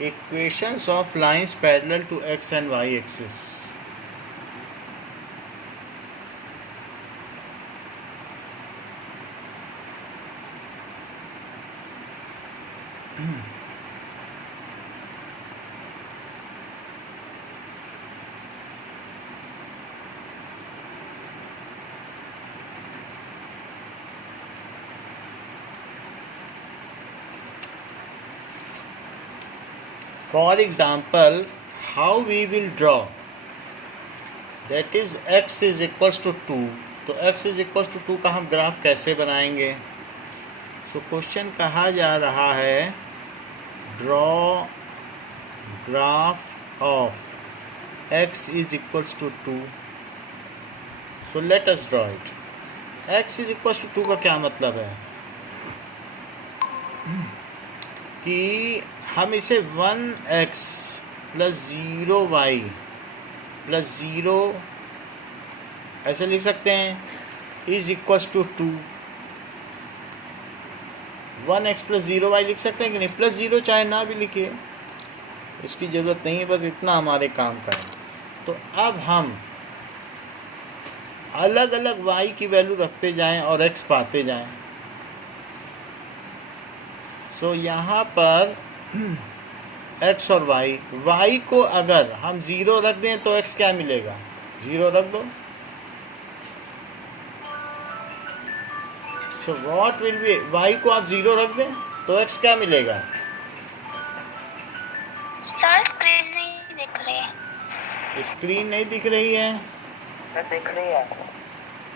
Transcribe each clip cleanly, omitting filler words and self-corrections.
equations of lines parallel to x and y axis. For example, how we will draw, that is x is equals to 2. तो x is equals to 2 का हम graph कैसे बनाएंगे? So question कहा जा रहा है draw graph of x is equals to 2. So let us draw it. x is equals to 2 का क्या मतलब है कि हम इसे 1x प्लस 0y प्लस 0 ऐसे लिख सकते हैं is equals to 2. 1x plus 0y लिख सकते हैं कि नहीं? प्लस 0 चाहे ना भी लिखिए, इसकी ज़रूरत नहीं है, बस इतना हमारे काम का है. तो अब हम अलग अलग y की वैल्यू रखते जाएं और x पाते जाएं. सो यहाँ पर x और y को अगर हम 0 रख दें तो x क्या मिलेगा? 0 रख दो. So what will be, y को आप 0 रख दें तो x क्या मिलेगा? सर स्क्रीन नहीं दिख रही है. स्क्रीन नहीं दिख रही है? दिख रही है.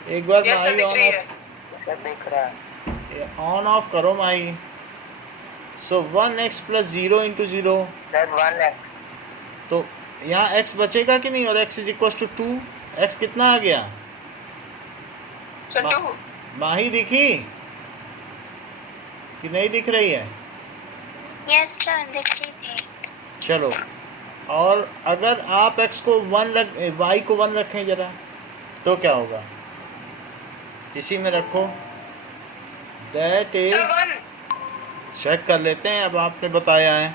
एक बार Yes, माई दिख ऑन रही ऑफ, है. दिख रहा है. ऑन ऑफ करो माई. सो 1x plus 0 into 0, Then 1x. तो यहाँ x बचेगा कि नहीं? और x is equal to 2. x कितना आ गया? So 2. माही दिखी कि नहीं दिख रही है? यस सर दिख रही थी. चलो, और अगर आप x को 1 रख, y को 1 रखें जरा, तो क्या होगा? इसी में रखो. दैट इज, चेक कर लेते हैं. अब आपने बताया है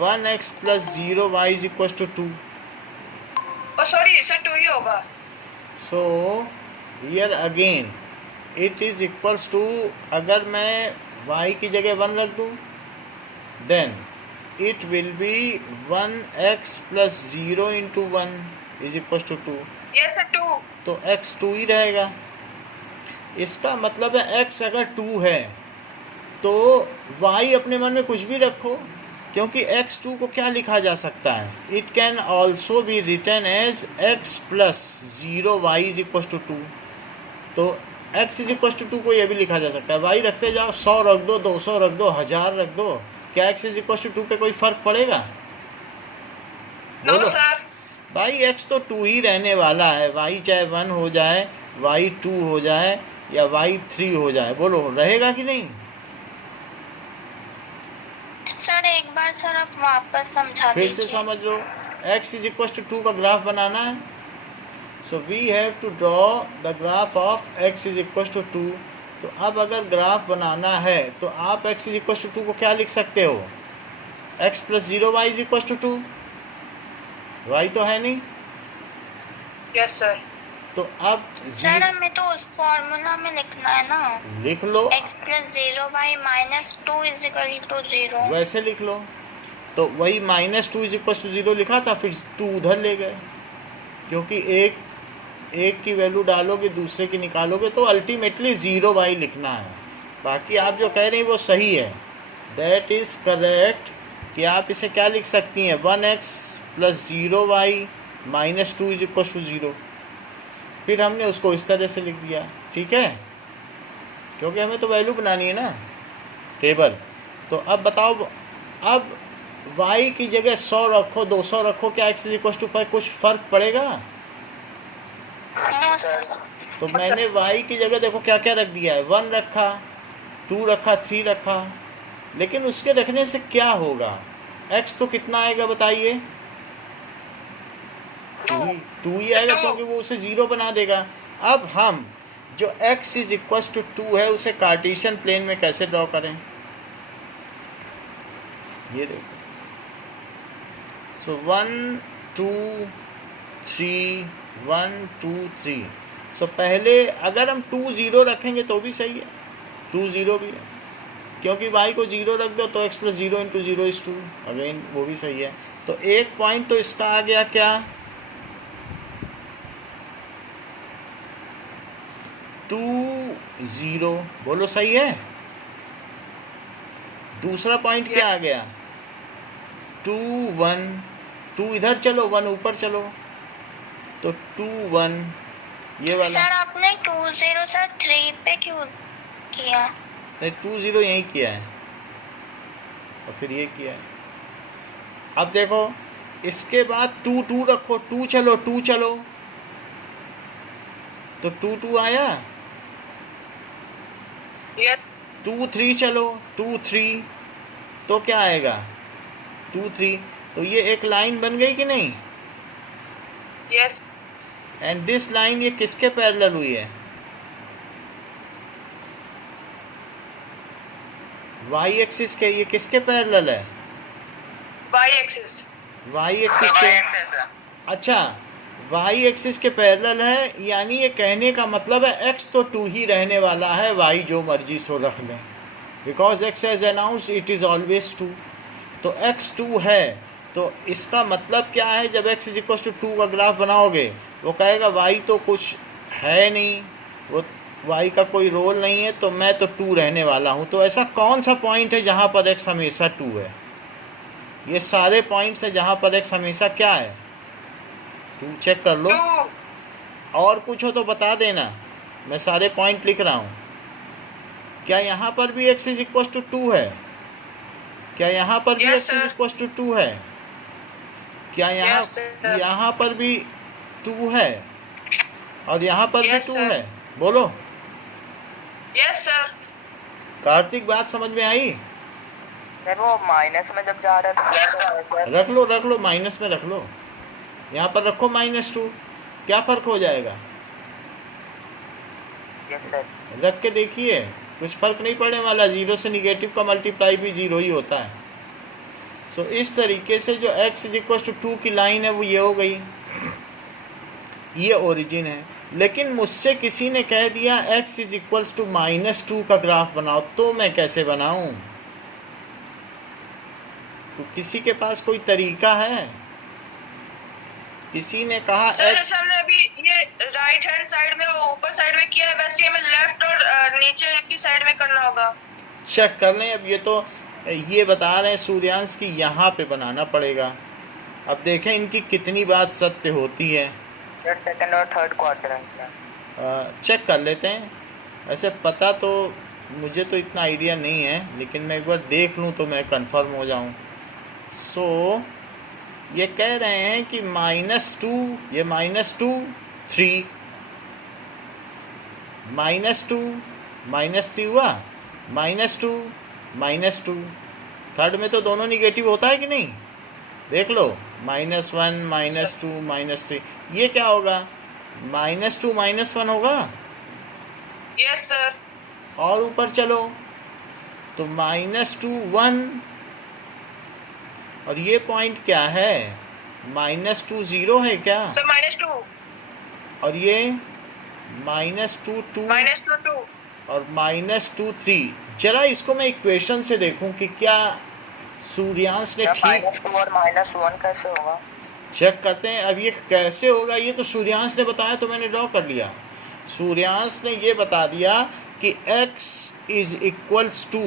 1x plus 0y is equal to 2. Sorry sir 2 ही होगा. So here again it is equals to, अगर मैं y की जगह 1 रख दूं then it will be 1x plus 0 into 1 is equal to 2. Yes sir 2. तो x 2 ही रहेगा. इसका मतलब है x अगर 2 है तो y अपने मन में कुछ भी रखो, क्योंकि x2 को क्या लिखा जा सकता है? It can also be written as x plus 0y is equal to 2. तो x इज इक्वल टू 2 को यह भी लिखा जा सकता है. y रखते जाओ, 100 रख दो, 200 रख दो, 1000 रख दो, क्या x इज इक्वल टू 2 पे कोई फर्क पड़ेगा? No sir. भाई x तो 2 ही रहने वाला है. y चाहे 1 हो जाए, y 2 हो जाए या y 3 हो जाए, बोलो रहेगा कि नहीं? सर एक बार सर आप वापस समझा फिर से दीजिए. समझ लो. x इज इक्वल टू 2 का ग्राफ बनाना है. So we have to draw the graph of x is equal to 2. तो अब अगर ग्राफ बनाना है तो आप x इज इक्वल टू 2 को क्या लिख सकते हो? x plus 0y is equal to 2. y तो है नहीं. Yes sir. तो अब सर हमें तो उस फॉर्मूला में लिखना है ना. लिख लो, x plus 0y minus 2 is equal to 0. वैसे लिख लो. तो वही -2 इज इक्वल टू 0 लिखा था, फिर 2 उधर ले गए, क्योंकि एक की वैल्यू डालोगे दूसरे की निकालोगे तो अल्टीमेटली 0y लिखना है. बाकी आप जो कह रही हैं वो सही है, दैट इज़ करेक्ट. कि आप इसे क्या लिख सकती हैं? 1x plus 0y minus 2 is equal to 0. फिर हमने उसको इस तरह से लिख दिया, ठीक है, क्योंकि हमें तो वैल्यू बनानी है ना, टेबल. तो अब बताओ, अब y की जगह 100 रखो, 200 रखो, क्या x इज इक्वल टू पर कुछ फ़र्क पड़ेगा? No sir. तो मैंने y की जगह देखो क्या क्या रख दिया है. 1 रखा, 2 रखा, 3 रखा, लेकिन उसके रखने से क्या होगा? x तो कितना आएगा बताइए? 2 ही आएगा, क्योंकि वो उसे 0 बना देगा. अब हम जो x इज इक्वल टू 2 है उसे कार्टेशियन प्लेन में कैसे ड्रॉ करें? ये देखो, सो 1 2 3 1 2 3। सो पहले अगर हम 2 0 रखेंगे तो भी सही है, 2 0 भी है, क्योंकि y को 0 रख दो तो x plus 0 into 0 is 2, again वो भी सही है। तो एक पॉइंट तो इसका आ गया क्या, 2 0, बोलो सही है। दूसरा पॉइंट क्या आ गया, 2 1, 2 इधर चलो 1 ऊपर चलो, तो 2 1 ये वाला। सर आपने 2 0 सर 3 पे क्यों किया? नहीं 2 0 यहीं किया है और फिर ये किया है। अब देखो इसके बाद 2 2 रखो, 2 चलो 2 चलो, तो 2 2 आया। यस 2 3 चलो 2 3, तो क्या आएगा 2 3, तो ये एक लाइन बन गई कि नहीं। यस एंड दिस लाइन ये किसके पैरेलल हुई है, y एक्सिस के, ये किसके पैरेलल है, वाई एक्सिस y एक्सिस के। अच्छा y एक्सिस के पैरेलल है, यानी ये कहने का मतलब है x तो 2 ही रहने वाला है, y जो मर्जी सो रख लें, because x has announced it is always 2। तो x 2 है, तो इसका मतलब क्या है, जब x इज इक्वल टू 2 का ग्राफ बनाओगे वो कहेगा y तो कुछ है नहीं, वो y का कोई रोल नहीं है, तो मैं तो 2 रहने वाला हूँ। तो ऐसा कौन सा पॉइंट है जहाँ पर x हमेशा 2 है, ये सारे पॉइंट्स हैं जहाँ पर x हमेशा क्या है 2, चेक कर लो। 2 और कुछ हो तो बता देना, मैं सारे पॉइंट लिख रहा हूँ। क्या यहाँ पर भी x इज इक्वल टू 2 है, क्या यहाँ पर भी Yes, x is sir. Equal to 2 है, क्या यहाँ Yes, sir. यहाँ पर भी 2 है और यहाँ पर Yes, भी 2 sir. है, बोलो। Yes sir. कार्तिक बात समझ में आई, सर वो माइनस में जब जा रहा था रख लो माइनस में रख लो, यहाँ पर रखो -2, क्या फ़र्क हो जाएगा, यस सर रख के देखिए कुछ फ़र्क नहीं पड़ने वाला, 0 से निगेटिव का मल्टीप्लाई भी 0 ही होता है। सो इस तरीके से जो x इज इक्वल टू 2 की लाइन है वो ये हो गई, ये ओरिजिन है। लेकिन मुझसे किसी ने कह दिया x इज इक्वल टू -2 का ग्राफ बनाओ, तो मैं कैसे बनाऊं, तो किसी के पास कोई तरीका है, किसी ने कहा सर x, जैसे हमने अभी ये राइट हैंड साइड में और ऊपर साइड में किया है, वैसे ही हमें लेफ्ट और नीचे की साइड में करना होगा। चेक कर लें। अब ये तो ये बता रहे हैं सूर्यांश की यहाँ पे बनाना पड़ेगा, अब देखें इनकी कितनी बात सत्य होती है, सर सेकंड और थर्ड क्वाड्रेंट चेक कर लेते हैं। ऐसे पता तो मुझे तो इतना आइडिया नहीं है, लेकिन मैं एक बार देख लूँ तो मैं कंफर्म हो जाऊँ। सो ये कह रहे हैं कि -2, ये -2 3, -2 -3 हुआ, -2 -2, थर्ड में तो दोनों निगेटिव होता है कि नहीं, देख लो, -1 -2 -3, ये क्या होगा, -2 -1 होगा, यस सर। और ऊपर चलो तो -2 1, और ये पॉइंट क्या है, -2 0 है क्या, सर -2 और ये -2 2 -2 और -2 3। जरा इसको मैं इक्वेशन से देखूं कि क्या सूर्यांश ने ठीक, -2 और -1 कैसे होगा। चेक करते हैं। अब ये कैसे होगा, ये तो सूर्यांश ने बताया तो मैंने ड्रॉ कर लिया। सूर्यांश ने ये बता दिया कि x इज इक्वल्स टू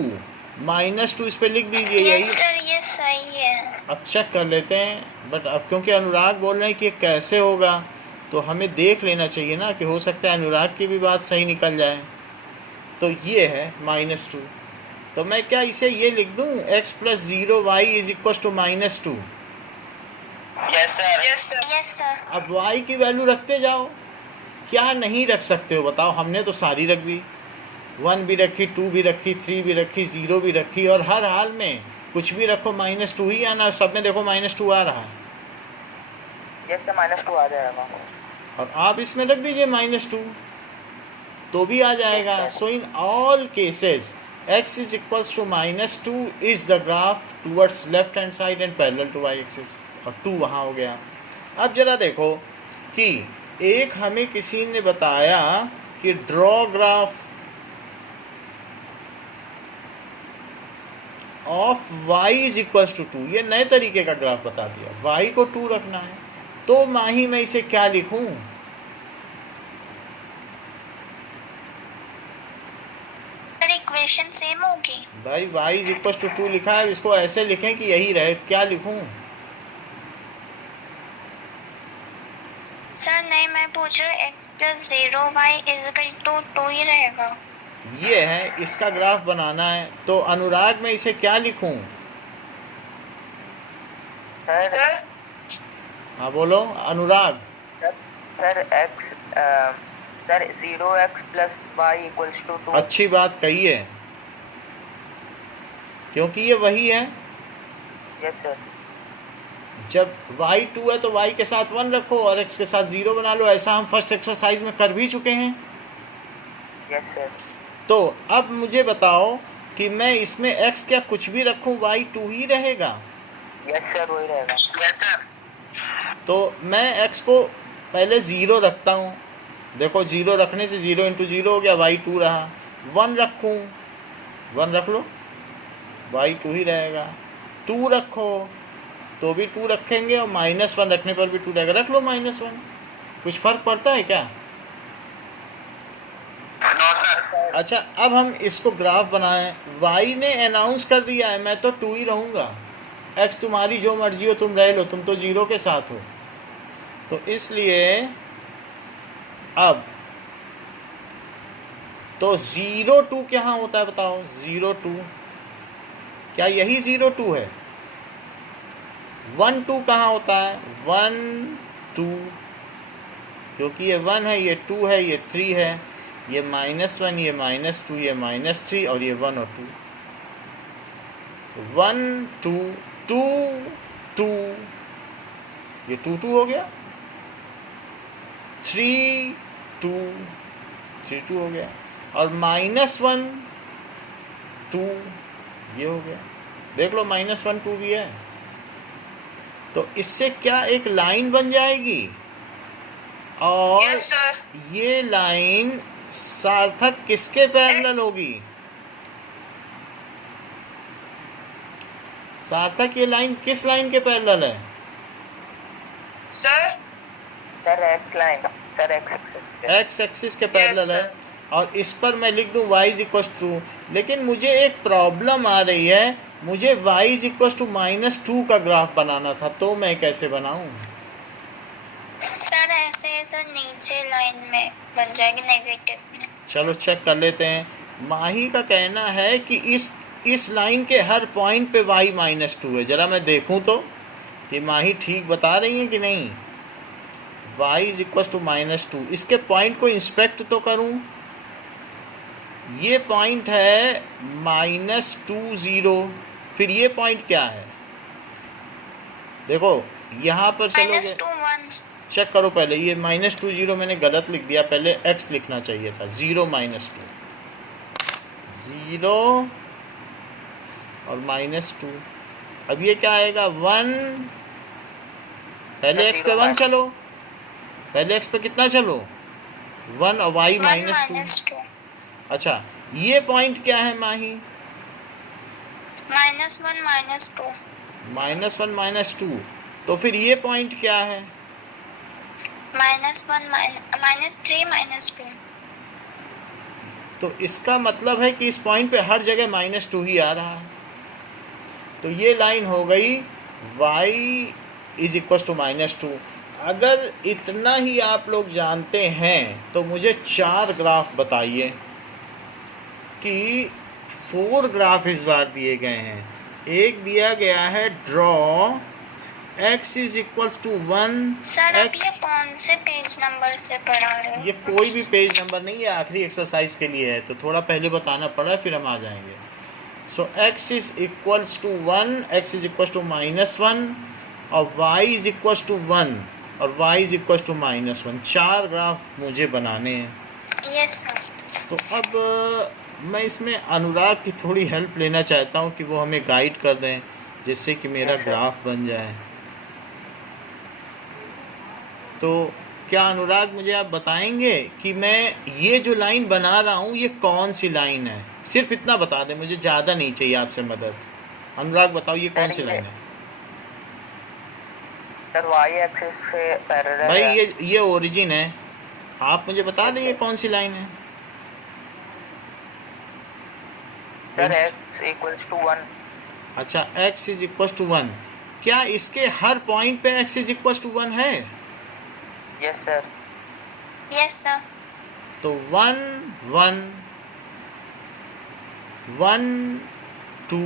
-2, इस पर लिख दीजिए यही। सर ये सही है। अब चेक कर लेते हैं, बट अब क्योंकि अनुराग बोल रहे हैं कि ये कैसे होगा, तो हमें देख लेना चाहिए ना, कि हो सकता है अनुराग की भी बात सही निकल जाए। तो ये है -2, तो मैं क्या इसे ये लिख दूँ, x plus 0 y is equal to -2। Yes sir yes sir. Yes sir. अब y की वैल्यू रखते जाओ, क्या नहीं रख सकते हो बताओ, हमने तो सारी रख दी, 1 भी रखी, 2 भी रखी, 3 भी रखी, 0 भी रखी, और हर हाल में कुछ भी रखो -2 ही आना, सब में देखो -2 आ रहा है, यस सर -2 आ जाएगा। और आप इसमें रख दीजिए -2 तो भी आ जाएगा। So in all cases x is equals to -2 is the graph towards left hand side and parallel to y axis. और 2 वहाँ हो गया। अब जरा देखो कि एक हमें किसी ने बताया कि draw graph of y is equals to 2, ये नए तरीके का ग्राफ बता दिया, y को 2 रखना है। तो माही मैं इसे क्या लिखूं? इक्वेशन सेम होगी भाई y इज इक्वल्स टू 2 लिखा है, इसको ऐसे लिखें कि यही रहे, क्या लिखूं? सर नहीं, मैं पूछ रही हूँ x plus 0y is equal to 2 ही रहेगा। ये है, इसका ग्राफ बनाना है। तो अनुराग मैं इसे क्या लिखूं? सर हाँ बोलो Anurag. Sir x sir 0x plus y equals to 2। अच्छी बात कही है, क्योंकि ये वही है। Yes sir. जब y 2 है तो y के साथ 1 रखो और x के साथ 0 बना लो। ऐसा हम फर्स्ट एक्सरसाइज में कर भी चुके हैं। Yes sir. तो अब मुझे बताओ कि मैं इसमें x क्या कुछ भी रखूं, y 2 ही रहेगा। यस सर, वही रहेगा। Yes sir. तो मैं x को पहले 0 रखता हूँ। देखो 0 रखने से 0 इंटू 0 हो गया, y 2 रहा। 1 रखूँ, 1 रख लो, y 2 ही रहेगा। 2 रखो तो भी 2 रखेंगे और -1 रखने पर भी 2 रहेगा, रख लो -1। कुछ फ़र्क पड़ता है क्या? अच्छा, अब हम इसको ग्राफ बनाएं। y ने अनाउंस कर दिया है मैं तो 2 ही रहूँगा, x तुम्हारी जो मर्जी हो तुम रह लो, तुम तो 0 के साथ हो। तो इसलिए अब तो 0 2 कहाँ होता है बताओ? 0 2 क्या यही 0 2 है? 1 2 कहाँ होता है? 1 2, क्योंकि ये 1 है, ये 2 है, ये 3 है, ये -1, ये -2, ये -3 और ये 1 और 2। तो 1 2 2 2, ये 2 2 हो गया। 3 2 3 2 हो गया और -1 2 ये हो गया। देख लो -1 2 भी है। तो इससे क्या एक लाइन बन जाएगी और यस सर। ये लाइन सार्थक किसके पैरेलल होगी? सार्थक ये लाइन किस लाइन के पैरेलल है? Sir sir x line, sir x axis के पैरेलल Yes, है। और इस पर मैं लिख दूं y इज इक्वल टू, लेकिन मुझे एक प्रॉब्लम आ रही है, मुझे y इज इक्वल टू -2 का ग्राफ बनाना था, तो मैं कैसे बनाऊं? सर ऐसे सर नीचे लाइन में बन जाएगी, नेगेटिव में। चलो चेक कर लेते हैं। माही का कहना है कि इस लाइन के हर पॉइंट पे y -2 है। ज़रा मैं देखूं तो कि माही ठीक बता रही है कि नहीं। y इज इक्वल टू -2, इसके पॉइंट को इंस्पेक्ट तो करूं। ये पॉइंट है -2 0, फिर ये पॉइंट क्या है? देखो यहाँ पर चलोगे, -2 1। चेक करो पहले। ये -2 0 मैंने गलत लिख दिया, पहले x लिखना चाहिए था। 0 -2, 0 और -2। अब ये क्या आएगा? 1। पहले x पे 1 चलो, पहले x पे कितना चलो? 1 और y -2। अच्छा, ये पॉइंट क्या है माही? -1 -2। -1 -2। तो फिर ये पॉइंट क्या है? -3 -2। तो इसका मतलब है कि इस पॉइंट पे हर जगह -2 ही आ रहा है। तो ये लाइन हो गई y इज इक्वल टू -2। अगर इतना ही आप लोग जानते हैं तो मुझे 4 ग्राफ बताइए कि 4 ग्राफ इस बार दिए गए हैं। एक दिया गया है draw x is equal to 1। Sir अब ये कौन से पेज नंबर से पढ़ा रहे हो? ये कोई भी पेज नंबर नहीं है, आखिरी एक्सरसाइज के लिए है, तो थोड़ा पहले बताना पड़ा, फिर हम आ जाएंगे। So x is equals to 1, x is equal to -1 और y इज इक्वल टू 1 और y is equal to -1। 4 graph मुझे बनाने हैं। Yes sir. तो अब मैं इसमें अनुराग की थोड़ी हेल्प लेना चाहता हूँ कि वो हमें गाइड कर दें, जिससे कि मेरा Yes, sir. ग्राफ बन जाए। तो क्या अनुराग मुझे आप बताएंगे कि मैं ये जो लाइन बना रहा हूँ ये कौन सी लाइन है? सिर्फ इतना बता दें, मुझे ज़्यादा नहीं चाहिए आपसे मदद। अनुराग बताओ ये कौन सी लाइन है? सर y एक्सिस से पैरेलल भाई है। ये ओरिजिन है, आप मुझे बता दें ये कौन सी लाइन है? Sir x equals to 1। अच्छा, x इज इक्वल टू 1। क्या इसके हर पॉइंट पे x इज इक्वल टू 1 है? Yes sir. Yes sir. तो 1 1 1 2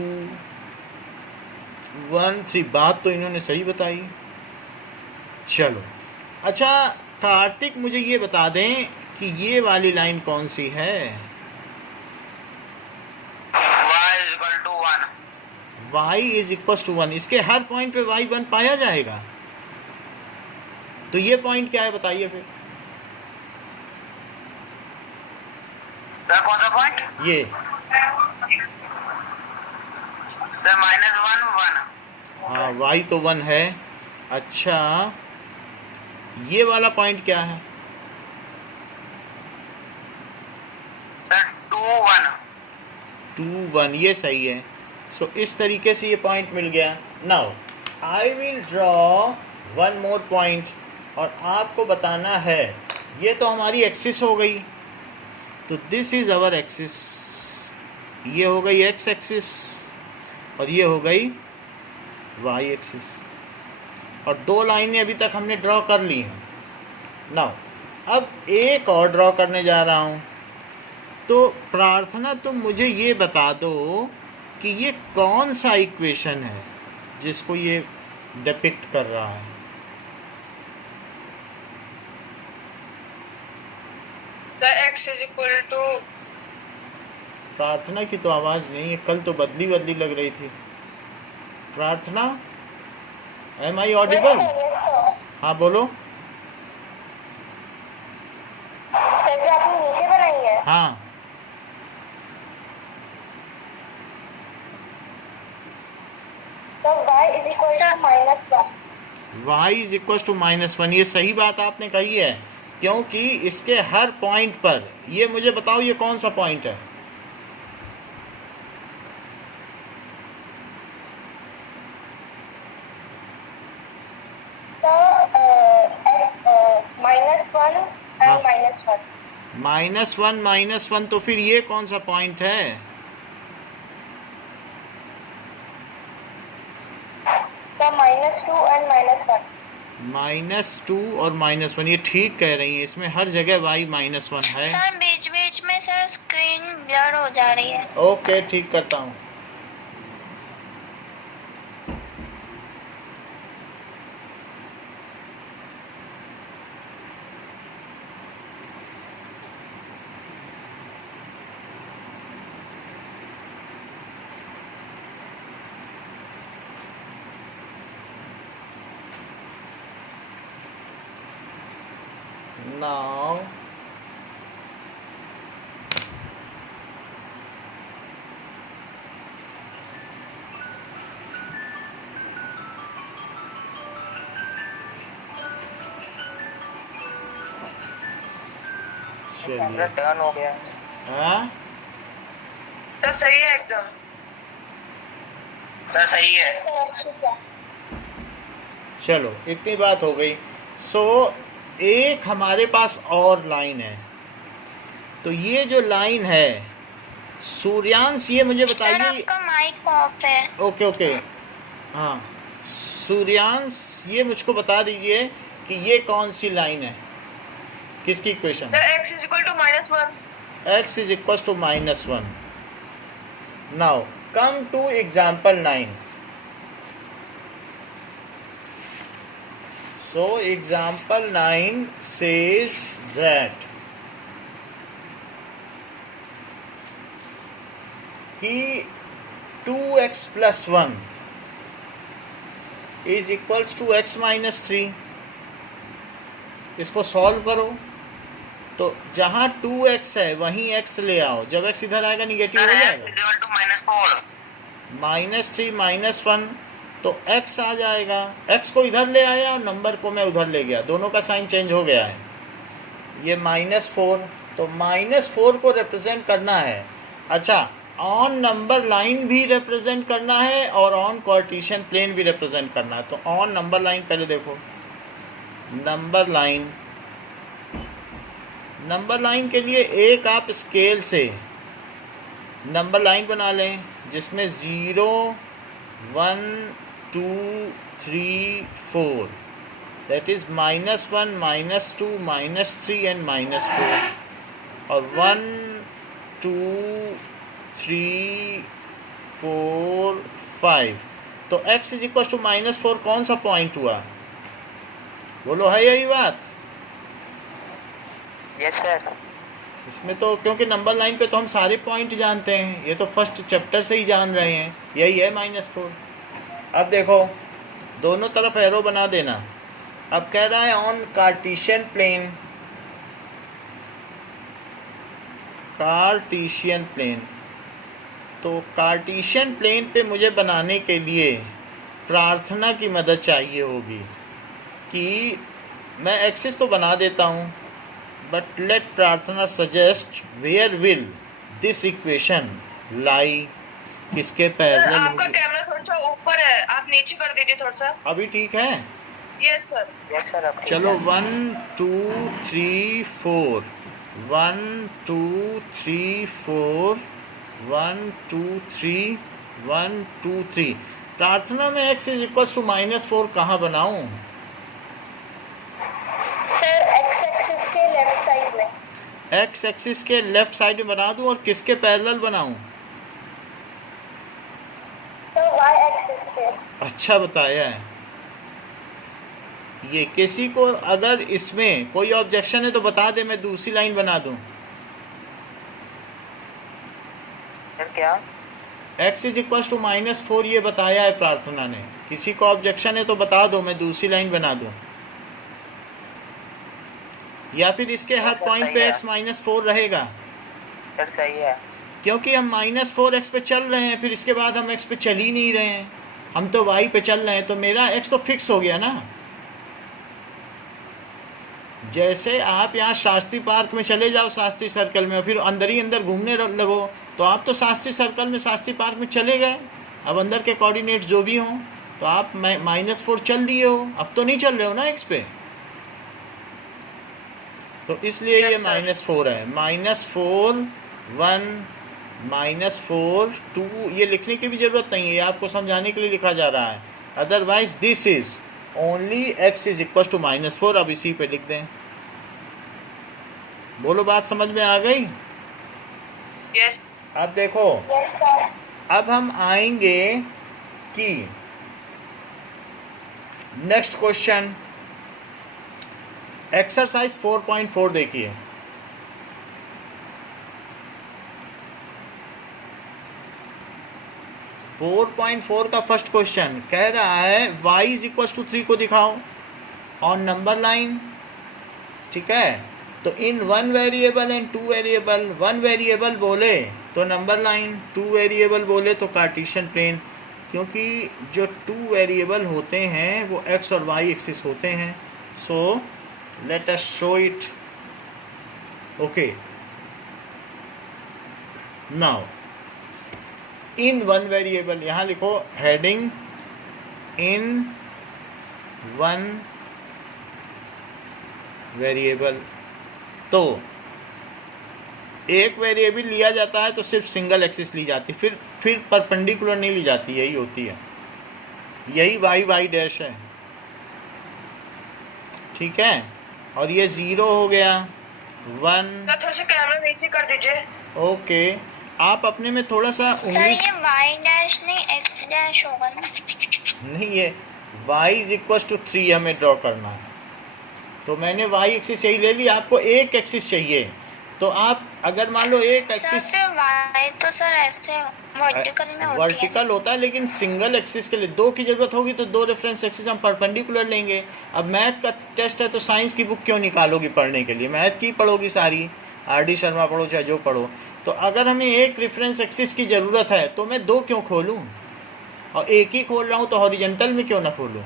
1 3, बात तो इन्होंने सही बताई। चलो अच्छा कार्तिक, मुझे ये बता दें कि ये वाली लाइन कौन सी है? y is equal to 1। इसके हर पॉइंट पे y 1 पाया जाएगा। तो ये पॉइंट क्या है बताइए फिर। कौन सा पॉइंट? ये सर -1 1। हाँ, y तो 1 है। अच्छा, ये वाला पॉइंट क्या है? सर 2 1। 2 1, ये सही है। सो इस तरीके से ये पॉइंट मिल गया। Now I will draw one more point, और आपको बताना है, ये तो हमारी एक्सिस हो गई, तो दिस इज आवर एक्सिस। ये हो गई एक्स एक्सिस और ये हो गई वाई एक्सिस, और दो लाइनें अभी तक हमने ड्रॉ कर ली हैं। नाउ अब एक और ड्रॉ करने जा रहा हूँ। तो प्रार्थना तुम मुझे ये बता दो कि ये कौन सा इक्वेशन है जिसको ये डिपिक्ट कर रहा है? x is equal to. Prarthana की तो आवाज़ नहीं है, कल तो बदली बदली लग रही थी। प्रार्थना, एम आई ऑडिबल? हाँ बोलो। आपने नीचे बनाई है? हाँ, तो y is equal to -1। y is equal to -1, ये सही बात आपने कही है, क्योंकि इसके हर पॉइंट पर, ये मुझे बताओ ये कौन सा पॉइंट है? तो -1 हाँ। and -1। -1 तो फिर ये कौन सा पॉइंट है? तो -2 and -1। -2 और -1, ये ठीक कह रही है, इसमें हर जगह y -1 है। सर बीच बीच में सर स्क्रीन ब्लर हो जा रही है। ओके, ठीक करता हूँ। Now चलिए, टर्न हो गया। हाँ सर सही है एकदम। सर सही है। चलो इतनी बात हो गई। सो एक हमारे पास और लाइन है, तो ये जो लाइन है सूर्यांश, ये मुझे सर बताइए। आपका माइक ऑफ है। ओके ओके, हाँ सूर्यांश, ये मुझको बता दीजिए कि ये कौन सी लाइन है, किसकी इक्वेशन है? x is equal to -1। x is equal to -1। Now come to example 9। So example 9 says that कि 2x plus 1 is equals to x minus 3। इसको सॉल्व करो, तो जहाँ 2x है वहीं x ले आओ, जब x इधर आएगा निगेटिव हो जाएगा। -4। -3 -1 तो x आ जाएगा, x को इधर ले आया और नंबर को मैं उधर ले गया, दोनों का साइन चेंज हो गया है। ये -4, तो -4 को रिप्रेजेंट करना है। अच्छा, ऑन नंबर लाइन भी रिप्रेजेंट करना है और ऑन कार्टेशियन प्लेन भी रिप्रेजेंट करना है। तो ऑन नंबर लाइन पहले देखो, नंबर लाइन के लिए एक आप स्केल से नंबर लाइन बना लें जिसमें 0 1 2 3 4, दैट इज -1 -2 -3 एंड -4, और 1 2 3 4 5। तो x इज इक्वल टू -4 कौन सा पॉइंट हुआ? बोलो, है यही बात? Yes sir. इसमें तो क्योंकि नंबर लाइन पे तो हम सारे पॉइंट जानते हैं, ये तो फर्स्ट चैप्टर से ही जान रहे हैं, यही है -4। अब देखो, दोनों तरफ एरो बना देना। अब कह रहा है ऑन कार्टेशियन प्लेन, तो कार्टेशियन प्लेन पे मुझे बनाने के लिए प्रार्थना की मदद चाहिए होगी कि मैं एक्सिस तो बना देता हूँ, but let Prarthana suggest where will this equation lie, किसके सर पैरेलल आपका होगी। कैमरा थोड़ा सा ऊपर है, आप नीचे कर दीजिए थोड़ा सा। अभी ठीक है? Yes sir. Yes sir. अब चलो 1 2 3 4, 1 2 3 4, 1 2 3, 1 2 3। प्रार्थना में x इज इक्वल टू -4 कहाँ बनाऊं? सर एक्स एक्सिस के लेफ्ट साइड में। x एक्सिस के लेफ्ट साइड में बना दूं और किसके पैरेलल बनाऊं? तो वाई एक्सिस के। अच्छा बताया है। ये किसी को अगर इसमें कोई ऑब्जेक्शन है तो बता दे, मैं दूसरी लाइन बना दूं। सर क्या? x इज इक्वल टू -4 ये बताया है प्रार्थना ने। किसी को ऑब्जेक्शन है तो बता दो, मैं दूसरी लाइन बना दूं, या फिर इसके हर पॉइंट पे x -4 रहेगा। सर सही है। क्योंकि हम -4x पे चल रहे हैं, फिर इसके बाद हम x पे चल ही नहीं रहे हैं, हम तो y पे चल रहे हैं, तो मेरा x तो फिक्स हो गया ना। जैसे आप यहाँ शास्त्री पार्क में चले जाओ, शास्त्री सर्कल में, फिर अंदर ही अंदर घूमने लगो, तो आप तो शास्त्री सर्कल में, शास्त्री पार्क में चले गए। अब अंदर के कोऑर्डिनेट जो भी हों, तो आप -4 चल दिए हो, अब तो नहीं चल रहे हो ना x पे, तो इसलिए ये -4 है। -4 1 -4 2, ये लिखने की भी ज़रूरत नहीं है, ये आपको समझाने के लिए लिखा जा रहा है। Otherwise this is only x is equal to -4। अब इसी पे लिख दें। बोलो, बात समझ में आ गई? यस। अब देखो, यस सर। अब हम आएंगे कि नेक्स्ट क्वेश्चन, एक्सरसाइज 4.4 देखिए। फोर 4.4 का फर्स्ट क्वेश्चन कह रहा है y इज इक्वल टू 3 को दिखाओ ऑन नंबर लाइन, ठीक है। तो इन 1 वेरिएबल एंड 2 वेरिएबल, 1 वेरिएबल बोले तो नंबर लाइन, 2 वेरिएबल बोले तो कार्टेशियन प्लेन, क्योंकि जो 2 वेरिएबल होते हैं वो x और y एक्सिस होते हैं। So let us show it. Okay, now in 1 variable, यहाँ लिखो हेडिंग इन 1 वेरिएबल। तो एक वेरिएबल लिया जाता है तो सिर्फ सिंगल एक्सिस ली जाती, फिर परपेंडिकुलर नहीं ली जाती, यही होती है, यही y डैश है, ठीक है। और ये 0 हो गया, 1। थोड़ा सा कैमरा नीचे कर दीजिए। ओके, आप अपने में थोड़ा सा सर उंगली, ये वाई डैश नहीं एक्स डैश होगा ना? नहीं, ये y इज इक्वल टू 3 हमें ड्रॉ करना है, तो मैंने y एक्सिस यही ले ली। आपको एक एक्सिस चाहिए, तो आप अगर मान लो एक सर एक्सिस फिर वाई तो सर ऐसे वर्टिकल में होती है। वर्टिकल होता है, लेकिन सिंगल एक्सिस के लिए 2 की जरूरत होगी, तो 2 रेफरेंस एक्सिस हम परपेंडिकुलर लेंगे। अब मैथ का टेस्ट है तो साइंस की बुक क्यों निकालोगी पढ़ने के लिए, मैथ की पढ़ोगी सारी, RD शर्मा पढ़ो चाहे जो पढ़ो। तो अगर हमें एक रेफरेंस एक्सिस की ज़रूरत है तो मैं 2 क्यों खोलूं? और एक ही खोल रहा हूँ तो हॉरिजेंटल में क्यों ना खोलूँ?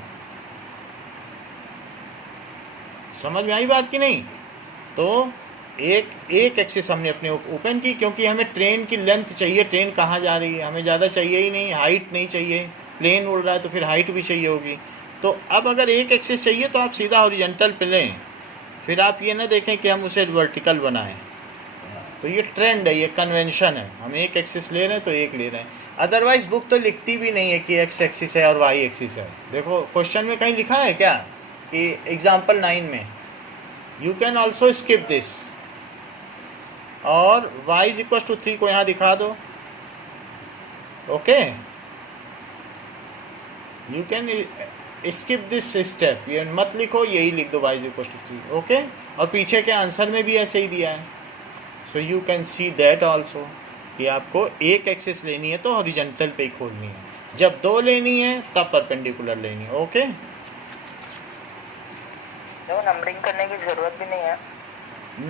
समझ में आई बात कि नहीं? तो एक एक्सिस हमने अपने ओपन की, क्योंकि हमें ट्रेन की लेंथ चाहिए, ट्रेन कहाँ जा रही है, हमें ज़्यादा चाहिए ही नहीं, हाइट नहीं चाहिए, प्लेन उड़ रहा है तो फिर हाइट भी चाहिए होगी। तो अब अगर एक एक्सिस चाहिए तो आप सीधा हॉरिजॉन्टल पे लें, फिर आप ये ना देखें कि हम उसे वर्टिकल बनाएं। तो ये ट्रेंड है, ये कन्वेंशन है, हम एक एक्सिस ले रहे हैं तो एक ले रहे हैं। अदरवाइज बुक तो लिखती भी नहीं है कि एक्स एक्सिस है और वाई एक्सिस है। देखो क्वेश्चन में कहीं लिखा है क्या कि एग्जाम्पल 9 में you can also skip this, और y इज इक्वल टू 3 को यहाँ दिखा दो। Okay, you can skip this step, ये मत लिखो, यही लिख दो y is equal to 3। Okay, और पीछे के आंसर में भी ऐसे ही दिया है। So you can see that also कि आपको एक एक्सिस लेनी है तो हॉरिजॉन्टल पे ही खोलनी है, जब दो लेनी है तब परपेंडिकुलर लेनी है। ओके, तो नंबरिंग करने की ज़रूरत भी नहीं है।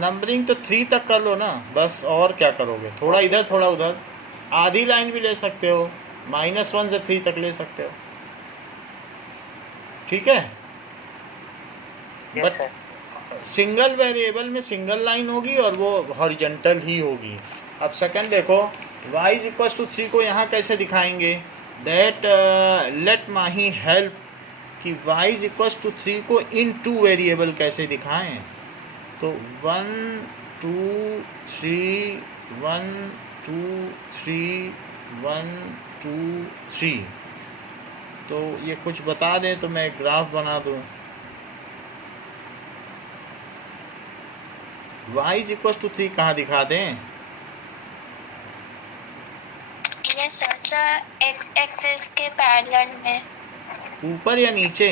नंबरिंग तो 3 तक कर लो ना बस, और क्या करोगे, थोड़ा इधर थोड़ा उधर, आधी लाइन भी ले सकते हो, -1 से 3 तक ले सकते हो, ठीक है। बट सिंगल वेरिएबल में सिंगल लाइन होगी और वो हॉरिजॉन्टल ही होगी। अब सेकंड देखो, y इज इक्वल टू 3 को यहाँ कैसे दिखाएंगे, दैट लेट माही हेल्प कि y इज इक्वल टू 3 को इन 2 वेरिएबल कैसे दिखाएं। तो 1 2 3 1 2 3 1 2 3, तो ये कुछ बता दें तो मैं ग्राफ बना दूं। y इज इक्वल टू 3 कहाँ दिखा दें? Yes sir, sir x axis के पैरेलल में। ऊपर या नीचे?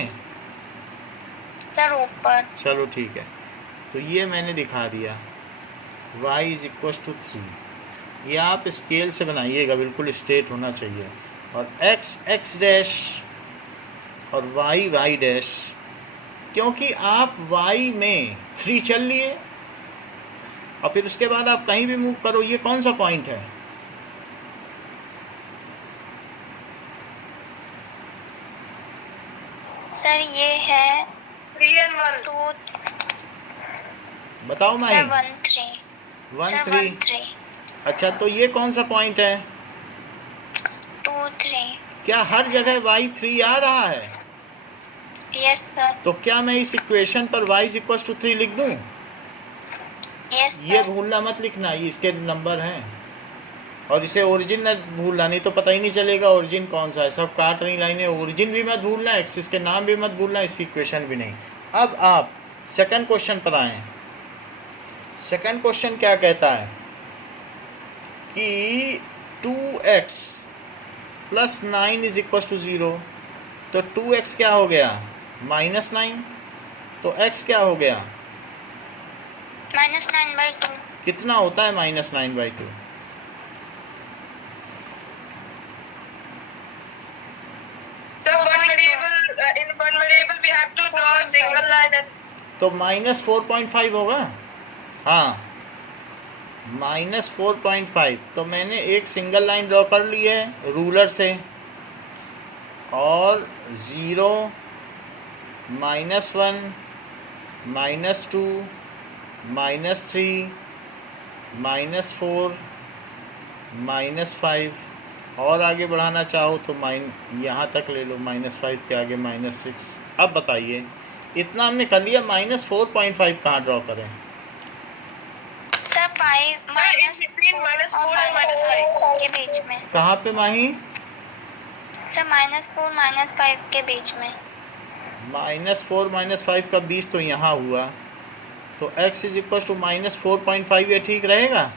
सर ऊपर। चलो ठीक है, तो ये मैंने दिखा दिया y इज इक्वल टू 3। ये आप स्केल से बनाइएगा, बिल्कुल स्ट्रेट होना चाहिए, और x x डैश और y y डैश, क्योंकि आप y में 3 चल लिए और फिर उसके बाद आप कहीं भी मूव करो, ये कौन सा पॉइंट है? सर ये है 3 and 1। 2 बताओ माही। Sir 1 3 1 sir 3। 1 3 अच्छा, तो ये कौन सा पॉइंट है? 2 3। क्या हर जगह y 3 आ रहा है? Yes sir. तो क्या मैं इस इक्वेशन पर y इज इक्वल टू 3 लिख दूं? यस ये सर। भूलना मत लिखना, ये इसके नंबर हैं, और इसे ओरिजिन न भूलना, नहीं तो पता ही नहीं चलेगा ओरिजिन कौन सा है। सब काट रही लाइनें, ओरिजिन भी मत भूलना, एक्सिस के नाम भी मत भूलना, इसकी इक्वेशन भी नहीं। अब आप सेकंड क्वेश्चन पर आए। सेकंड क्वेश्चन क्या कहता है कि 2x plus 9 is equal to 0, तो 2x क्या हो गया? -9, तो x क्या हो गया? -9/2। कितना होता है -9/2? So one variable, in one variable we have to draw a single line and तो -4.5 होगा। हाँ, -4.5, तो मैंने एक सिंगल लाइन ड्रॉ कर ली है रूलर से, और 0 -1 -2 -3 -4 -5, और आगे बढ़ाना चाहो तो यहाँ तक ले लो, -5 के आगे -6। अब बताइए, इतना हमने कर लिया, -4.5 कहाँ ड्रॉ करें? सर 5 between -4 and -5 के बीच में। कहाँ पे माही? सर -4 -5 के बीच में। -4 -5 का 20 तो यहाँ हुआ, तो x इज इक्वल टू -4.5, ये ठीक रहेगा?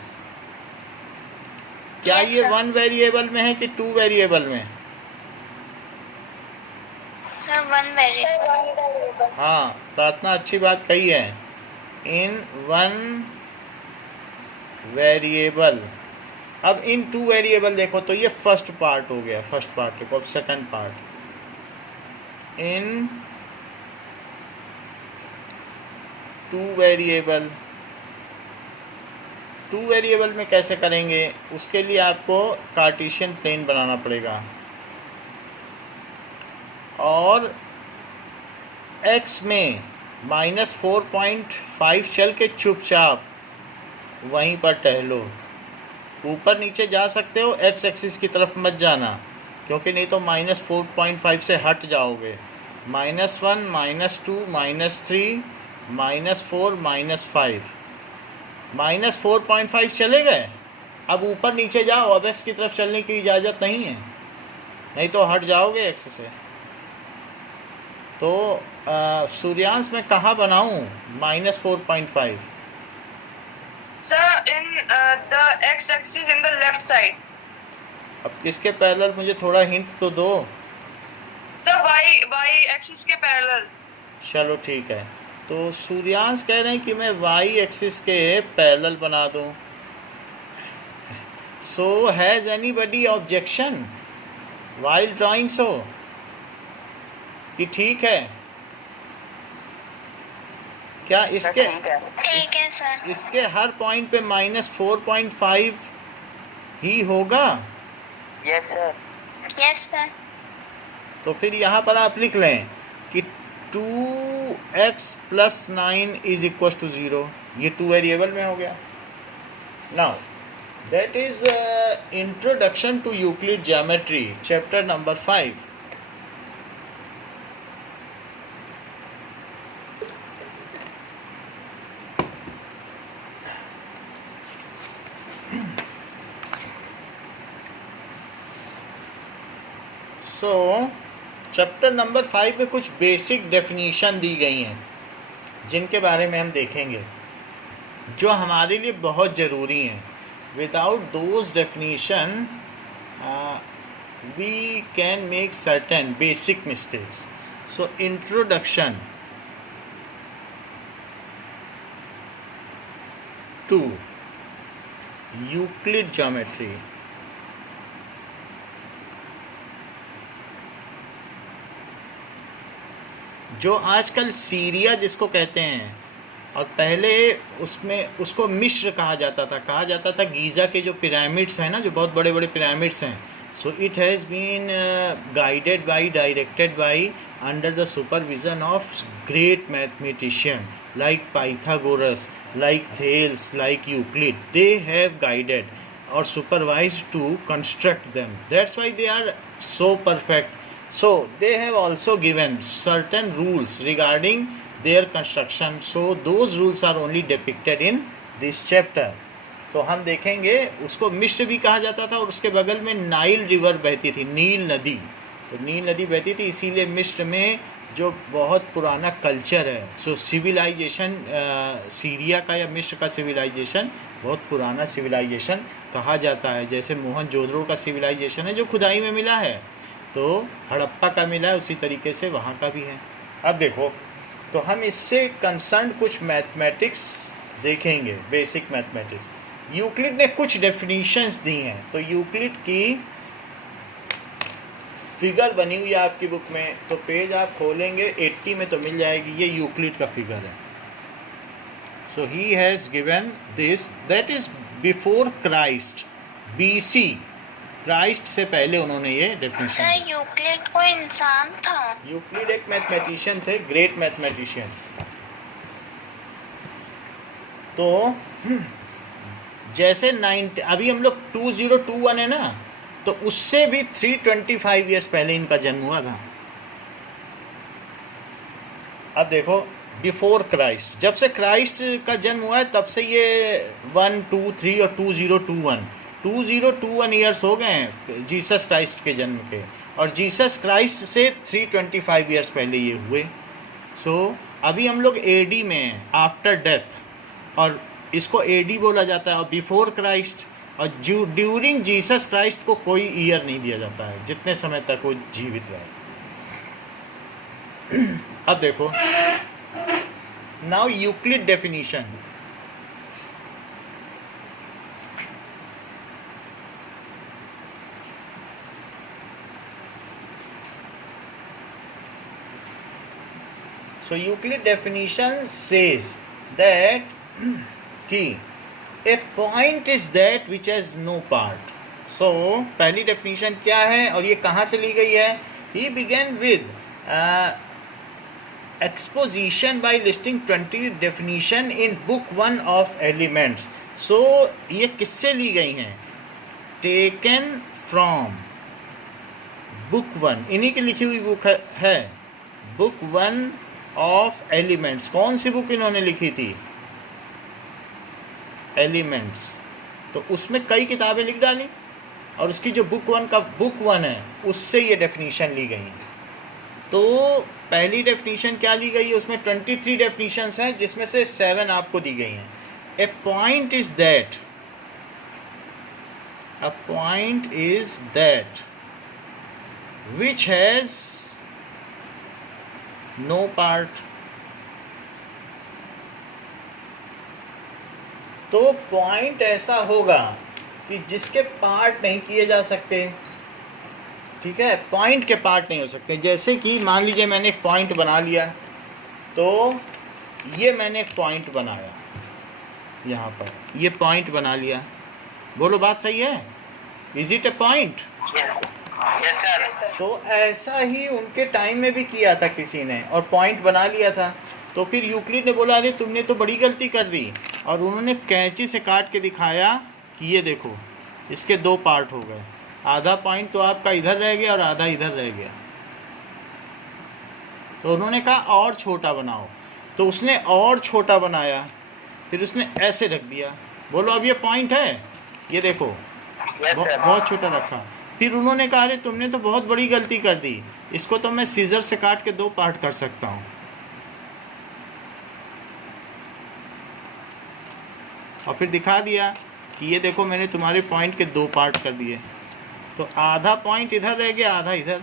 क्या Yes, ये sir. 1 वेरिएबल में है कि 2 वेरिएबल में? Sir 1 variable. हाँ, प्रार्थना अच्छी बात कही है, इन 1 वेरिएबल। अब इन 2 वेरिएबल देखो, तो ये फर्स्ट पार्ट हो गया, फर्स्ट पार्ट लिखो। अब सेकंड पार्ट, इन 2 वेरिएबल। 2 वेरिएबल में कैसे करेंगे? उसके लिए आपको कार्टेशियन प्लेन बनाना पड़ेगा। और x में -4.5 चल के चुपचाप वहीं पर टहलो। ऊपर नीचे जा सकते हो, x एक्सिस की तरफ मत जाना, क्योंकि नहीं तो -4.5 से हट जाओगे। -1, -2, -3, -4, -5, -4.5 चले गए। अब ऊपर नीचे जाओ, अब x की तरफ चलने की इजाज़त नहीं है, नहीं तो हट जाओगे x से। तो सूर्यांश में कहाँ बनाऊँ -4.5? Sir, in the x-axis in the left side. अब किसके पैरेलल, मुझे थोड़ा हिंट तो दो। Sir, y-axis के parallel. चलो ठीक है, तो सूर्यांश कह रहे हैं कि मैं y एक्सिस के पैरेलल बना दूं। So has anybody objection while drawing? So कि ठीक है क्या? इसके ठीक है सर। इसके हर पॉइंट पे -4.5 ही होगा। Yes sir. Yes sir. तो फिर यहाँ पर आप लिख लें कि 2x + 9 = 0। ये 2 वेरिएबल में हो गया। Now that is introduction to Euclid geometry, chapter number 5। Chapter number 5 में कुछ बेसिक डेफिनीशन दी गई हैं, जिनके बारे में हम देखेंगे, जो हमारे लिए बहुत ज़रूरी हैं। Without those definition we can make certain basic mistakes. So introduction to Euclid geometry. जो आजकल सीरिया जिसको कहते हैं, और पहले उसमें उसको मिस्र कहा जाता था गीज़ा के जो पिरामिड्स हैं ना, जो बहुत बड़े बड़े पिरामिड्स हैं। So it has been guided by, directed by, under the supervision of great mathematician like Pythagoras, like Thales, like Euclid. They have guided और supervised to construct them. That's why they are so perfect. So they have also given certain rules regarding their construction. So those rules are only depicted in this chapter. तो हम देखेंगे, उसको मिस्र भी कहा जाता था, और उसके बगल में नाइल रिवर बहती थी, नील नदी। तो नील नदी बहती थी, इसीलिए मिस्र में जो बहुत पुराना कल्चर है, सो सिविलाइजेशन, सीरिया का या मिस्र का सिविलाइजेशन बहुत पुराना सिविलाइजेशन कहा जाता है। जैसे मोहनजोदड़ो का सिविलाइजेशन है जो खुदाई में मिला है, तो हड़प्पा का मिला है, उसी तरीके से वहाँ का भी है। अब देखो, तो हम इससे कंसर्न कुछ मैथमेटिक्स देखेंगे, बेसिक मैथमेटिक्स। यूक्लिड ने कुछ डेफिनीशंस दी हैं, तो यूक्लिड की फिगर बनी हुई है आपकी बुक में, तो पेज आप खोलेंगे 80 में तो मिल जाएगी। ये यूक्लिड का फिगर है। So he has given this, that is before Christ, BC, Christ से पहले उन्होंने ये डेफिनेशन सर दी। यूक्लिड कोई इंसान था? यूक्लिड एक मैथमेटिशियन थे, ग्रेट मैथमेटिशियन। तो जैसे अभी हम लोग 2021 है ना, तो उससे भी 325 ईयर्स पहले इनका जन्म हुआ था। अब देखो, बिफोर क्राइस्ट, जब से क्राइस्ट का जन्म हुआ है तब से ये 1, 2, 3 और 2021 ईयर्स हो गए हैं जीसस क्राइस्ट के जन्म के, और जीसस क्राइस्ट से 325 ईयर्स पहले ये हुए। सो अभी हम लोग AD में हैं, आफ्टर डेथ, और इसको AD बोला जाता है, और बिफोर क्राइस्ट और ड्यूरिंग जीसस क्राइस्ट को कोई ईयर नहीं दिया जाता है, जितने समय तक वो जीवित रहे। अब देखो, now Euclid definition. So Euclid definition says that कि a point is that which has no part. So पहली definition क्या है और ये कहाँ से ली गई है? He began with exposition by listing 20 definition in book 1 of elements. So ये किससे ली गई हैं? taken from book 1, इन्हीं की लिखी हुई बुक है book 1 of elements. कौन सी बुक इन्होंने लिखी थी? एलिमेंट्स. तो उसमें कई किताबें लिख डाली और उसकी जो बुक 1 है उससे ये डेफिनीशन ली गई. तो पहली डेफिनीशन क्या ली गई है? उसमें 23 डेफिनीशंस हैं जिसमें से 7 आपको दी गई हैं. A point is that which has no part. तो पॉइंट ऐसा होगा कि जिसके पार्ट नहीं किए जा सकते. ठीक है, पॉइंट के पार्ट नहीं हो सकते. जैसे कि मान लीजिए मैंने एक पॉइंट बना लिया, तो ये मैंने एक पॉइंट बनाया यहाँ पर, ये पॉइंट बना लिया. बोलो बात सही है? Is it A point? तो ऐसा ही उनके टाइम में भी किया था किसी ने और पॉइंट बना लिया था. तो फिर यूक्लिड ने बोला अरे तुमने तो बड़ी गलती कर दी, और उन्होंने कैंची से काट के दिखाया कि ये देखो इसके 2 पार्ट हो गए. आधा पॉइंट तो आपका इधर रह गया और आधा इधर रह गया. तो उन्होंने कहा और छोटा बनाओ. तो उसने और छोटा बनाया, फिर उसने ऐसे रख दिया. बोलो अब ये पॉइंट है? ये देखो बहुत छोटा रखा. फिर उन्होंने कहा अरे तुमने तो बहुत बड़ी गलती कर दी, इसको तो मैं सीजर से काट के 2 पार्ट कर सकता हूँ. और फिर दिखा दिया कि ये देखो मैंने तुम्हारे पॉइंट के 2 पार्ट कर दिए. तो आधा पॉइंट इधर रह गया, आधा इधर.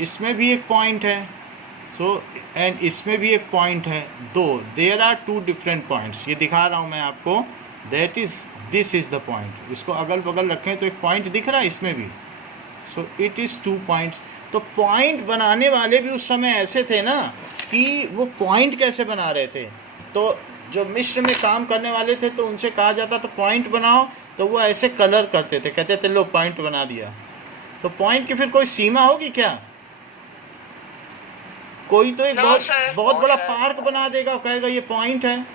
इसमें भी एक पॉइंट है, सो एंड इसमें भी एक पॉइंट है. There are 2 different points. ये दिखा रहा हूँ मैं आपको. This is the point. इसको अगल बगल रखें तो एक पॉइंट दिख रहा है इसमें भी. So it is 2 points. तो पॉइंट बनाने वाले भी उस समय ऐसे थे ना कि वो पॉइंट कैसे बना रहे थे. तो जो मिस्र में काम करने वाले थे तो उनसे कहा जाता था पॉइंट बनाओ, तो वो ऐसे कलर करते थे, कहते थे लो पॉइंट बना दिया. तो पॉइंट की फिर कोई सीमा होगी क्या? कोई तो एक बहुत बड़ा पार्क बना देगा, कहेगा ये पॉइंट है.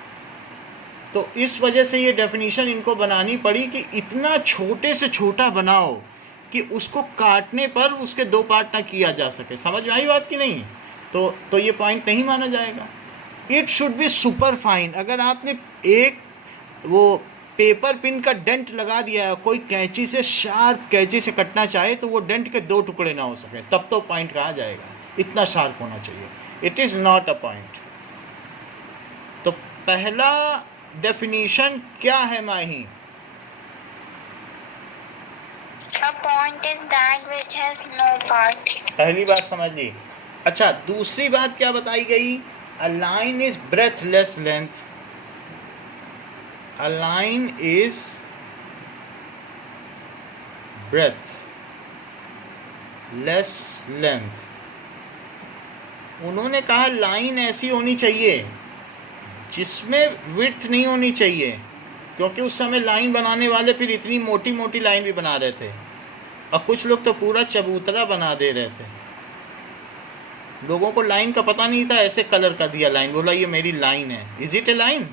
तो इस वजह से ये डेफिनेशन इनको बनानी पड़ी कि इतना छोटे से छोटा बनाओ कि उसको काटने पर उसके 2 पार्ट ना किया जा सके. समझ में आई बात कि नहीं? तो ये पॉइंट नहीं माना जाएगा. It should be super fine. अगर आपने एक वो पेपर पिन का डेंट लगा दिया है, कोई कैंची से शार्प कैंची से कटना चाहे तो वो डेंट के 2 टुकड़े ना हो सके, तब तो पॉइंट कहा जाएगा. इतना शार्प होना चाहिए. It is not a point. तो पहला डेफिनीशन क्या है माही? A point is that which has no part. पहली बात समझ ली. अच्छा, दूसरी बात क्या बताई गई? A line is breathless length. A line is breathless length. उन्होंने कहा लाइन ऐसी होनी चाहिए जिसमें विड्थ नहीं होनी चाहिए, क्योंकि उस समय लाइन बनाने वाले फिर इतनी मोटी मोटी लाइन भी बना रहे थे, और कुछ लोग तो पूरा चबूतरा बना दे रहे थे. लोगों को लाइन का पता नहीं था, ऐसे कलर कर दिया लाइन, बोला ये मेरी लाइन है. Is it A line?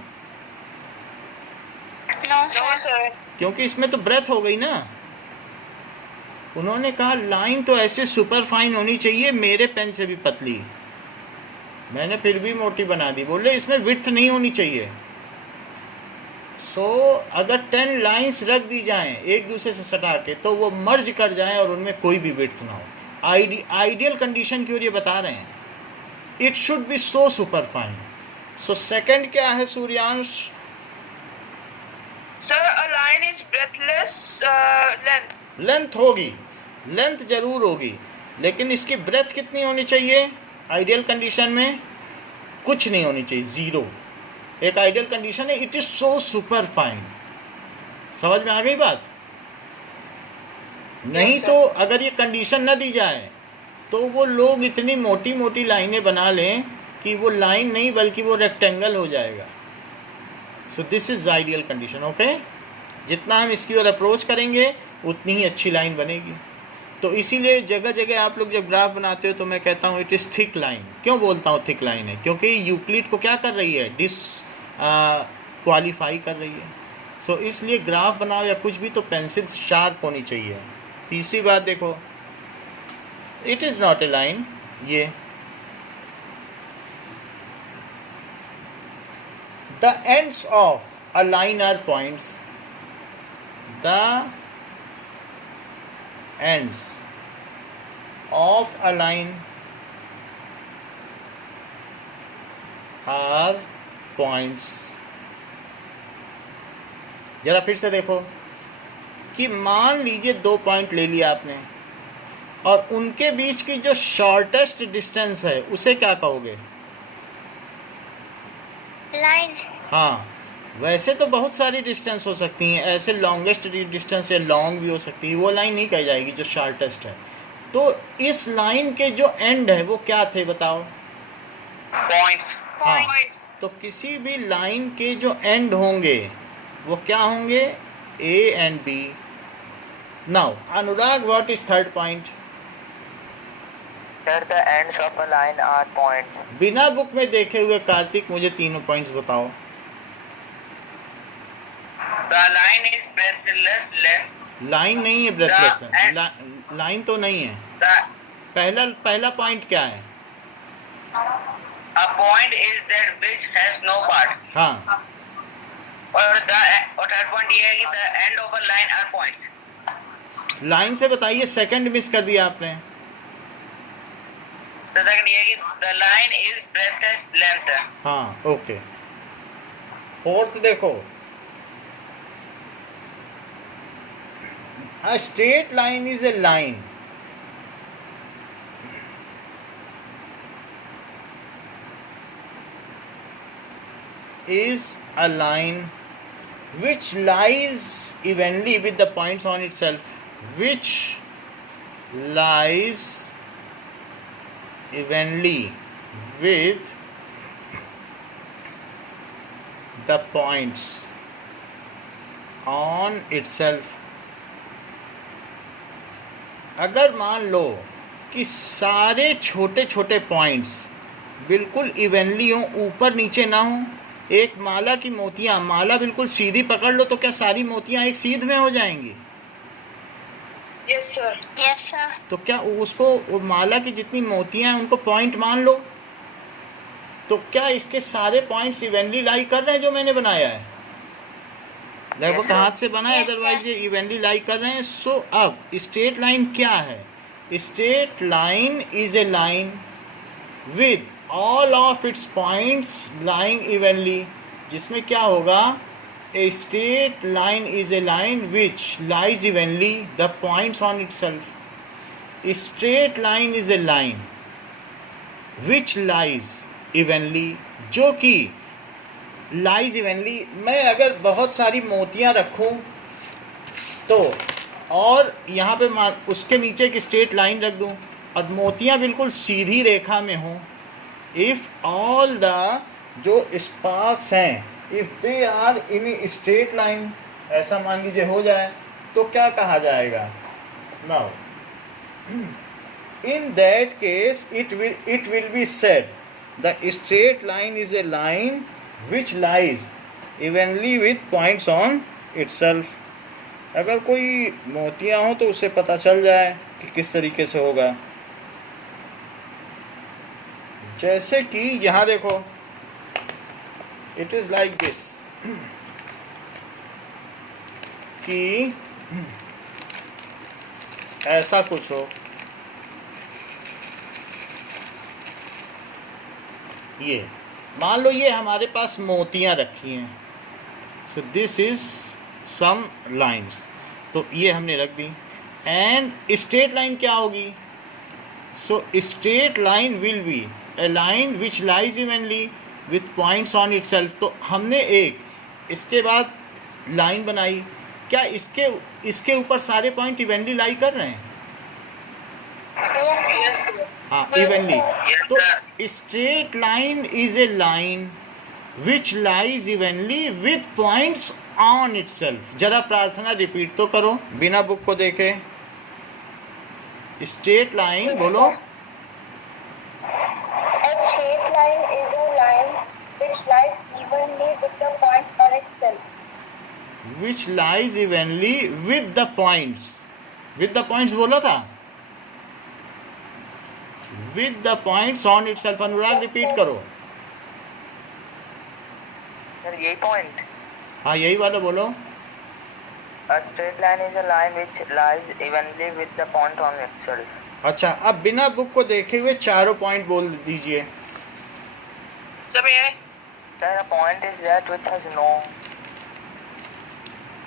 No, sir. क्योंकि इसमें तो ब्रेथ हो गई ना. उन्होंने कहा लाइन तो ऐसे सुपर फाइन होनी चाहिए, मेरे पेन से भी पतली. मैंने फिर भी मोटी बना दी, बोले इसमें विड्थ नहीं होनी चाहिए. सो अगर 10 लाइंस रख दी जाएं एक दूसरे से सटा के, तो वो मर्ज कर जाएं और उनमें कोई भी विड्थ ना हो. आइडियल कंडीशन की ओर ये बता रहे हैं. It should be so super fine. So second क्या है Suryansh? Sir, a line is breathless length. Length होगी, लेंथ जरूर होगी, लेकिन इसकी ब्रेथ कितनी होनी चाहिए? आइडियल कंडीशन में कुछ नहीं होनी चाहिए, 0. एक आइडियल कंडीशन है, it is so super fine. समझ में आ गई बात? नहीं तो अगर ये कंडीशन न दी जाए तो वो लोग इतनी मोटी मोटी लाइनें बना लें कि वो लाइन नहीं बल्कि वो रेक्टेंगल हो जाएगा. सो this is ideal condition. Okay, जितना हम इसकी ओर अप्रोच करेंगे उतनी ही अच्छी लाइन बनेगी. तो इसीलिए जगह जगह आप लोग जब ग्राफ बनाते हो तो मैं कहता हूँ इट इज़ थिक लाइन। क्यों बोलता हूँ थिक लाइन है? क्योंकि यूक्लिड को क्या कर रही है? क्वालिफाई कर रही है। सो इसलिए ग्राफ बनाओ या कुछ भी तो पेंसिल शार्प होनी चाहिए। तीसरी बात देखो, it is not a line. ये the ends of a line are points, the ends of a line are points। जरा फिर से देखो कि मान लीजिए 2 पॉइंट ले लिया आपने और उनके बीच की जो शॉर्टेस्ट डिस्टेंस है उसे क्या कहोगे? लाइन। हाँ, वैसे तो बहुत सारी डिस्टेंस हो सकती हैं, ऐसे लॉन्गेस्ट डिस्टेंस या लॉन्ग भी हो सकती है, वो लाइन नहीं कही जाएगी जो शॉर्टेस्ट है। तो इस लाइन के जो एंड है वो क्या थे बताओ? पॉइंट। हाँ, तो किसी भी लाइन के जो एंड होंगे वो क्या होंगे? A and B. Now Anurag, what is third point? Sir the ends of a line are points. बिना बुक में देखे हुए कार्तिक मुझे तीनों पॉइंट्स बताओ। The line is breathless length. Line नहीं है ब्रेथलेस, लाइन तो नहीं है। The पहला पॉइंट क्या है? a point is that which has no part. हाँ, और third point ये है कि the end of a line are points. Line से बताइए, सेकंड मिस कर दिया आपने। तो सेकंड ये है कि the line is breathless length. हाँ, ओके। फोर्थ देखो, a straight line is a line which lies evenly with the points on itself, which lies evenly with the points on itself। अगर मान लो कि सारे छोटे छोटे पॉइंट्स बिल्कुल इवनली हों, ऊपर नीचे ना हों, एक माला की मोतियाँ, माला बिल्कुल सीधी पकड़ लो तो क्या सारी मोतियाँ एक सीध में हो जाएंगी? Yes sir. Yes sir. तो क्या उसको, वो माला की जितनी मोतियाँ हैं उनको पॉइंट मान लो, तो क्या इसके सारे पॉइंट्स इवनली लाई कर रहे हैं जो मैंने बनाया है? लगभग हाथ से बना है, अदरवाइज ये इवनली लाई कर रहे हैं। सो अब स्ट्रेट लाइन क्या है? Straight line is a line with all of its points lying evenly, जिसमें क्या होगा? ए straight line is a line which lies evenly the points on itself. Straight line is a line which lies evenly, जो कि lies evenly. मैं अगर बहुत सारी मोतियां रखूं तो, और यहाँ पे उसके नीचे एक स्ट्रेट लाइन रख दूं और मोतियां बिल्कुल सीधी रेखा में हों, इफ़ ऑल द जो स्पार्क्स हैं if they are in a straight line, ऐसा मान लीजिए हो जाए, तो क्या कहा जाएगा? Now in that case it will be said the straight line is a line which lies evenly with points on itself। अगर कोई मोतियां हो तो उसे पता चल जाए कि किस तरीके से होगा। जैसे कि यहाँ देखो, इट इज लाइक दिस, कि ऐसा कुछ हो, ये मान लो ये हमारे पास मोतियां रखी हैं। So this is some lines, तो ये हमने रख दी। एंड स्ट्रेट लाइन क्या होगी? So straight line will be A line which lies evenly with points on itself. तो हमने एक इसके बाद लाइन बनाई, क्या इसके ऊपर सारे पॉइंट इवनली लाई कर रहे हैं? Yes sir. हाँ, इवनली। तो straight line is a line which lies evenly with points on itself. जरा प्रार्थना रिपीट तो करो बिना बुक को देखे। स्ट्रेट लाइन बोलो. A straight line is a line which lies evenly with the points on its self. Which lies evenly with the points. With the points बोला था. With the points on itself. Anurag repeat करो. Sir यही point. हाँ यही वाला बोलो. A straight line is a line which lies evenly with the point on itself. अच्छा, अब बिना बुक को देखे हुए चारों पॉइंट बोल दीजिए. सब ये Sir, a point is that which has no.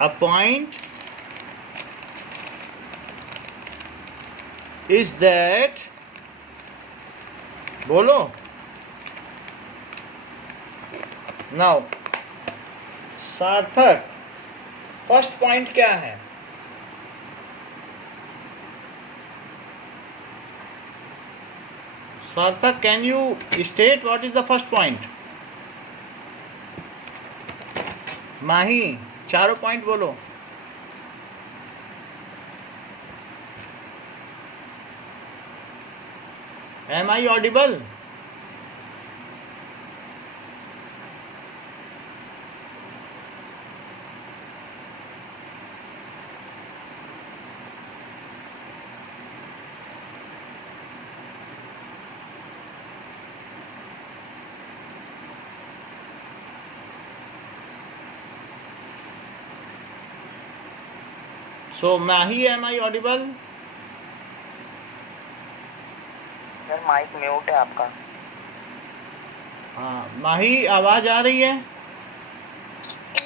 A point is that, बोलो. Now, सार्थक, फर्स्ट पॉइंट क्या है? Sarthak, can you state what is the first point? Mahi, चारों पॉइंट बोलो. Am I audible? So, Mahi, am I audible? Sir mic mute है आपका. हाँ, माही आवाज आ रही है?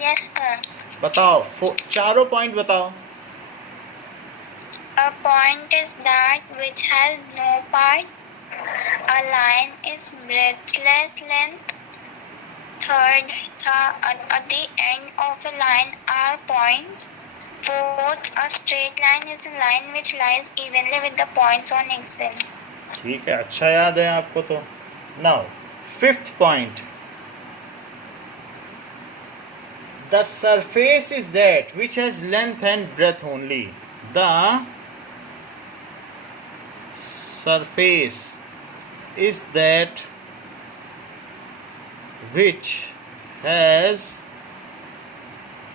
Yes, sir. बताओ, चारों पॉइंट बताओ. A point is that which has no parts. A line is breadthless length. Third, at the end of a line are points. Fourth, a straight line is a line which lies evenly with the points on itself. ठीक है, अच्छा याद है आपको तो. Now fifth point. The surface is that which has length and breadth only. The surface is that which has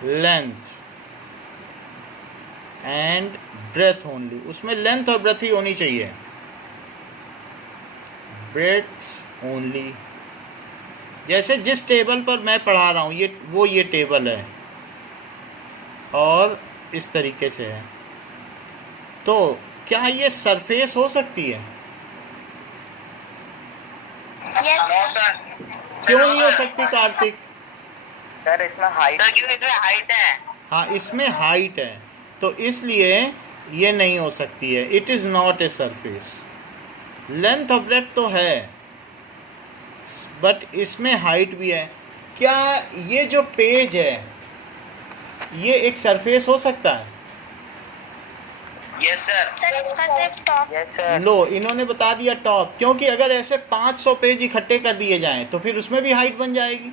length and breadth only. उसमें length और breadth ही होनी चाहिए. Breadth only. जैसे जिस टेबल पर मैं पढ़ा रहा हूँ ये टेबल है और इस तरीके से है, तो क्या ये सरफेस हो सकती है? Yes, sir. क्यों नहीं हो सकती कार्तिक? सर इसमें हाइट. इसमें हाइट है. हाँ, इसमें हाइट है, तो इसलिए ये नहीं हो सकती है. It is not a surface. Length और ब्रेथ तो है, बट इसमें हाइट भी है. क्या ये जो पेज है ये एक सरफेस हो सकता है? Yes sir. सर इसका सिर्फ टॉप. Yes sir. लो, इन्होंने बता दिया टॉप, क्योंकि अगर ऐसे 500 पेज इकट्ठे कर दिए जाएं तो फिर उसमें भी हाइट बन जाएगी.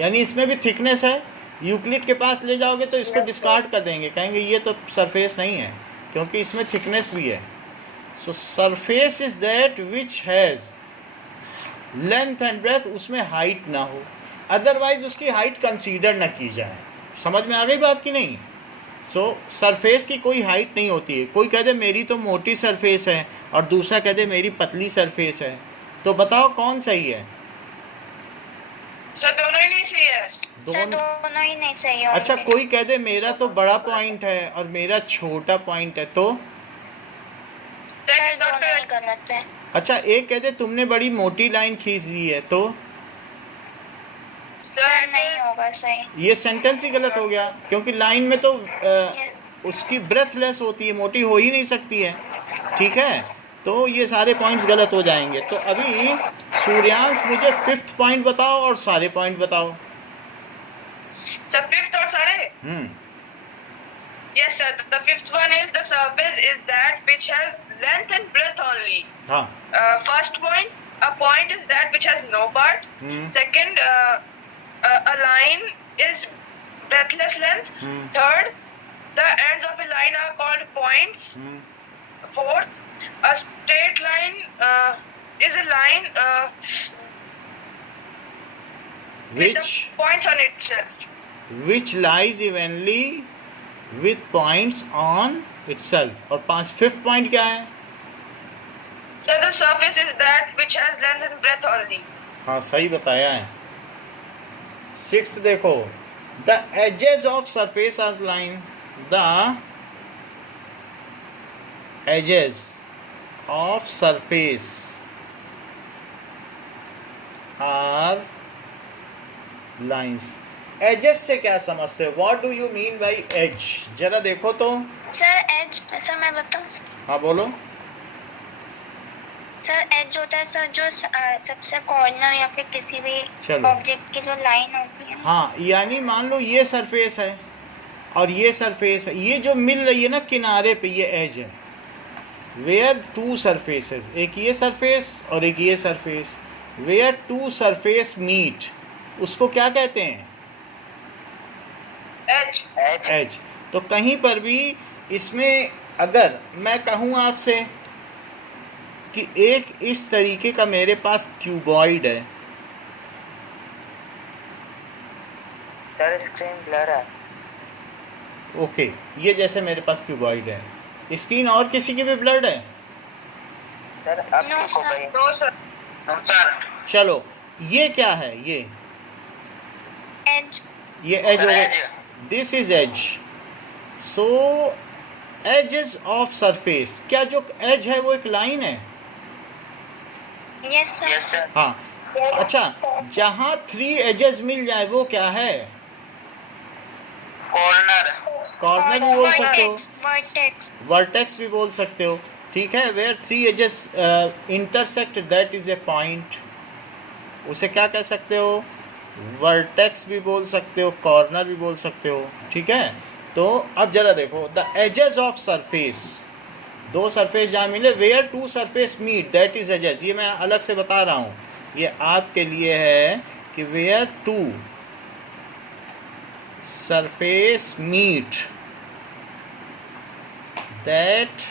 यानी इसमें भी थिकनेस है. यूक्लिड के पास ले जाओगे तो इसको डिस्कार्ड कर देंगे, कहेंगे ये तो सरफेस नहीं है, क्योंकि इसमें थिकनेस भी है. So surface is that which has length and breadth, उसमें हाइट ना हो, अदरवाइज उसकी हाइट कंसीडर ना की जाए. समझ में आ गई बात की नहीं? सो सरफेस की कोई हाइट नहीं होती है. कोई कह दे मेरी तो मोटी सरफेस है और दूसरा कह दे मेरी पतली सरफेस है, तो बताओ कौन सही है? सर दोनों ही नहीं सही है. सर दोनों ही नहीं सही होंगे. अच्छा, कोई कह दे मेरा तो बड़ा पॉइंट है और मेरा छोटा पॉइंट है, तो सर दोनों ही गलत है. अच्छा, एक कह दे तुमने बड़ी मोटी लाइन खींच दी है, तो सर नहीं होगा सही. ये सेंटेंस ही गलत हो गया, क्योंकि लाइन में तो उसकी ब्रेथलेस होती है, मोटी हो ही नहीं सकती है. ठीक है, तो ये सारे पॉइंट्स गलत हो जाएंगे. तो अभी सूर्यांश मुझे फिफ्थ पॉइंट बताओ और सारे पॉइंट बताओ. सर फिफ्थ और सारे. Yes sir, the fifth one is the surface is that which has length and breadth only. हाँ. First point, a point is that which has no part. Second, a line is breadthless length. Third, the ends of a line are called points. Fourth, a straight line is a line with which the points on itself. which lies evenly with points on itself. और fifth point क्या है? So the surface is that which has length and breadth only. हाँ सही बताया है. Sixth देखो, the edges of surface are line. The edges of surface are lines. Edges से क्या समझते हो? What do you mean by edge? जरा देखो तो. सर एज, सर मैं बताऊं? हाँ बोलो. सर एज होता है सर जो सबसे कॉर्नर या फिर किसी भी चलो. ऑब्जेक्ट की जो लाइन होती है. हाँ, यानी मान लो ये सरफेस है और ये सरफेस है, ये जो मिल रही है ना किनारे पे, ये एज है. वेयर टू सरफेसेस, एक ये सरफेस और एक ये surface, where two surface meet, उसको क्या कहते हैं? Edge. एज. तो कहीं पर भी इसमें अगर मैं कहूँ आपसे कि एक इस तरीके का मेरे पास क्यूबॉइड है. सर स्क्रीन ब्लर है. ओके, ये जैसे मेरे पास क्यूबॉइड है. स्क्रीन और किसी की भी ब्लड है? सर अब No, ठीक हो sir. गई. No, sir. No, sir. चलो, ये क्या है? ये एज. एज हो गया. This is edge. So edges of surface, क्या जो एज है वो एक लाइन है? Yes sir. Yes, sir. हाँ. अच्छा, जहाँ थ्री एजेस मिल जाए वो क्या है? Corner. कॉर्नर भी बोल सकते हो, वर्टेक्स. वर्टेक्स भी बोल सकते हो. ठीक है. Where three edges intersect that is a point, उसे क्या कह सकते हो? वर्टेक्स भी बोल सकते हो, कॉर्नर भी बोल सकते हो. ठीक है. तो अब जरा देखो, द एजेस ऑफ सरफेस, दो सरफेस जहाँ मिले, where two surface meet that is edges. ये मैं अलग से बता रहा हूँ, ये आपके लिए है कि where two surface meet that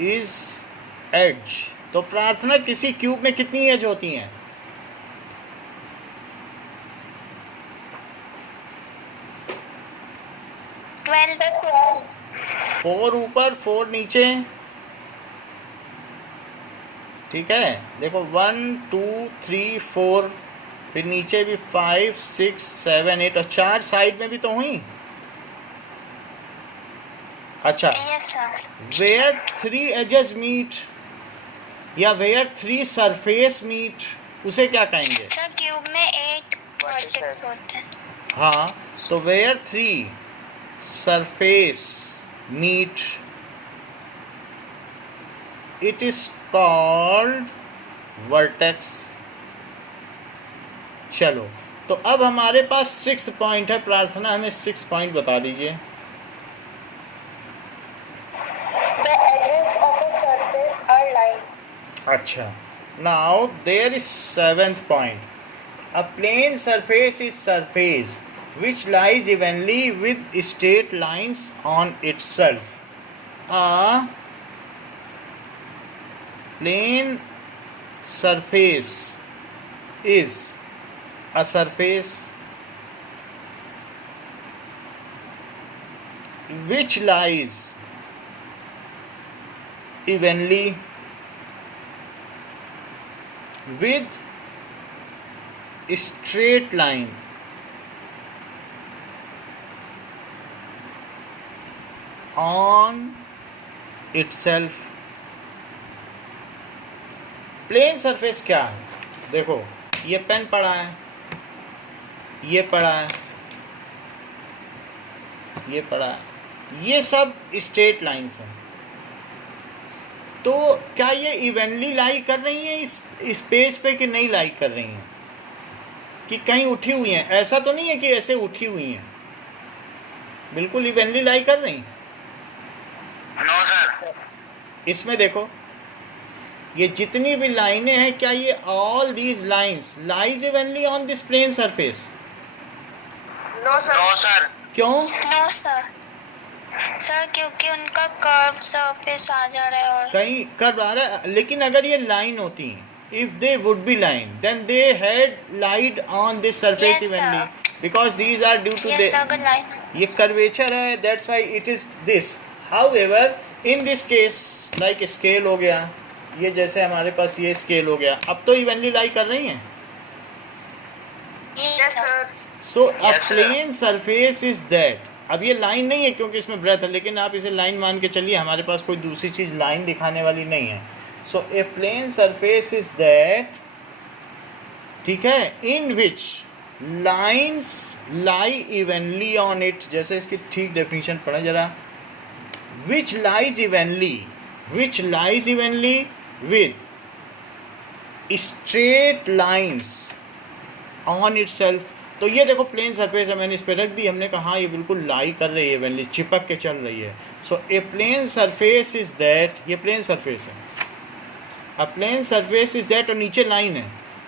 is edge. तो प्रार्थना, किसी क्यूब में कितनी एज होती हैं? फोर ऊपर, फोर नीचे. ठीक है. देखो 1 2 3 4, फिर नीचे भी 5 6 7 8, और 4 साइड में भी तो हुई. अच्छा, yes sir. Where three edges meet या वेयर थ्री सरफेस मीट, उसे क्या कहेंगे? सर क्यूब में 8 वर्टेक्स होते हैं. हाँ, तो where three surface meet, it is called vertex. चलो, तो अब हमारे पास सिक्स्थ पॉइंट है. प्रार्थना, हमें 6 पॉइंट बता दीजिए. The edges of a surface are line. अच्छा, now there is 7th point. A plane surface is surface which lies evenly with straight lines on itself. A plane surface is a surface which lies evenly with straight line on itself. Plane surface क्या है? देखो, ये pen पड़ा है, ये पड़ा है, ये पड़ा है, ये सब स्ट्रेट लाइंस हैं. तो क्या ये इवेंटली लाई कर रही हैं इस स्पेस पे कि नहीं लाई कर रही हैं? कि कहीं उठी हुई हैं? ऐसा तो नहीं है कि ऐसे उठी हुई हैं, बिल्कुल इवेंटली लाई कर रही हैं. No sir. इसमें देखो, ये जितनी भी लाइनें हैं, क्या ये all these lines lies evenly on this plane surface? No, sir. No sir. क्यों? No sir. सर क्योंकि उनका कर्व सरफेस आ जा रहा है और कहीं कर आ रहा है, लेकिन अगर ये लाइन होती, if they would be line, then they had lied on this surface Yes, sir. Evenly, because these are due to yes अगर लाइन ये कर्वेचर है, that's why it is this. However in this case like scale हो गया, ये जैसे हमारे पास ये scale हो गया, अब तो इवनली लाई कर रही हैं. Yes sir. So a Yes, sir. Plane surface is that. अब ये लाइन नहीं है क्योंकि इसमें ब्रेथ है, लेकिन आप इसे लाइन मान के चलिए, हमारे पास कोई दूसरी चीज़ लाइन दिखाने वाली नहीं है. So a plane surface is that, ठीक है, in which lines lie evenly on it. जैसे इसकी ठीक डेफिनेशन पढ़े जरा. Which lies evenly with straight lines on itself. तो ये देखो प्लेन सरफेस है, मैंने इस पर रख दी, हमने कहा ये बिल्कुल लाई कर रही है, इवनली चिपक के चल रही है. So a plane surface is that, ये प्लेन सरफेस है. अ प्लेन सरफेस इज दैट, और नीचे लाइन है,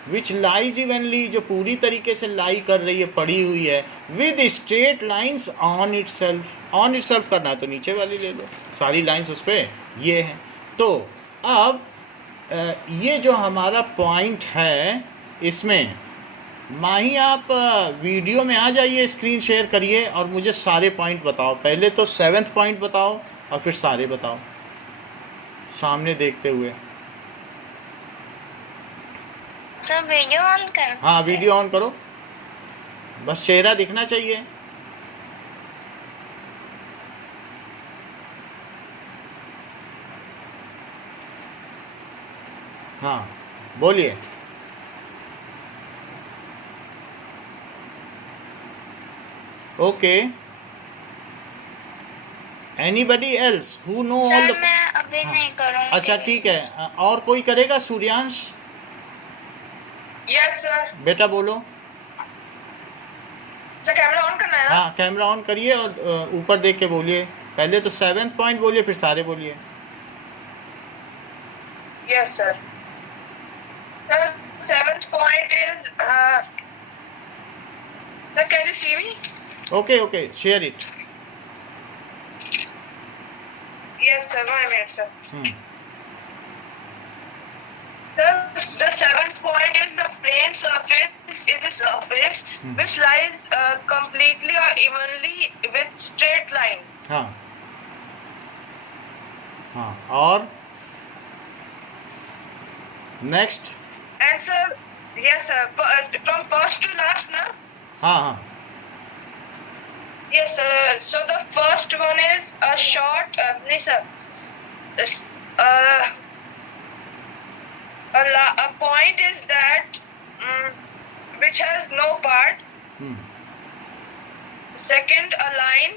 विच लाइज इवनली, जो पूरी तरीके से लाई कर रही है, पड़ी हुई है, with straight lines on it self. On it self करना है तो नीचे वाली ले लो, सारी लाइन्स उस पर ये हैं. तो अब ये जो हमारा पॉइंट है, इसमें माही आप वीडियो में आ जाइए, स्क्रीन शेयर करिए और मुझे सारे पॉइंट बताओ. पहले तो 7th पॉइंट बताओ और फिर सारे बताओ सामने देखते हुए. सर वीडियो ऑन कर. हाँ वीडियो ऑन करो, बस चेहरा दिखना चाहिए. हाँ बोलिए. Okay, anybody else who know all sir the. मैं अभी हाँ. नहीं करूँगी. अच्छा ठीक है, और कोई करेगा? Suryansh yes sir. बेटा बोलो. सर कैमरा ऑन करना है ना? हाँ कैमरा ऑन करिए और ऊपर देख के बोलिए. पहले तो 7th पॉइंट बोलिए, फिर सारे बोलिए. Yes, sir. The 7th point is, sir, can you see me? Okay okay, share it. Yes, sir. 1 minute, sir. Hmm. Sir, the 7th point is the plane surface is a surface which lies completely or evenly with straight line. हाँ हाँ, और next. And sir, yes, sir. From first to last, na? हाँ हाँ. Yes, sir. So the first one is a short, no, sir. A point is that which has no part. Hmm. Second, a line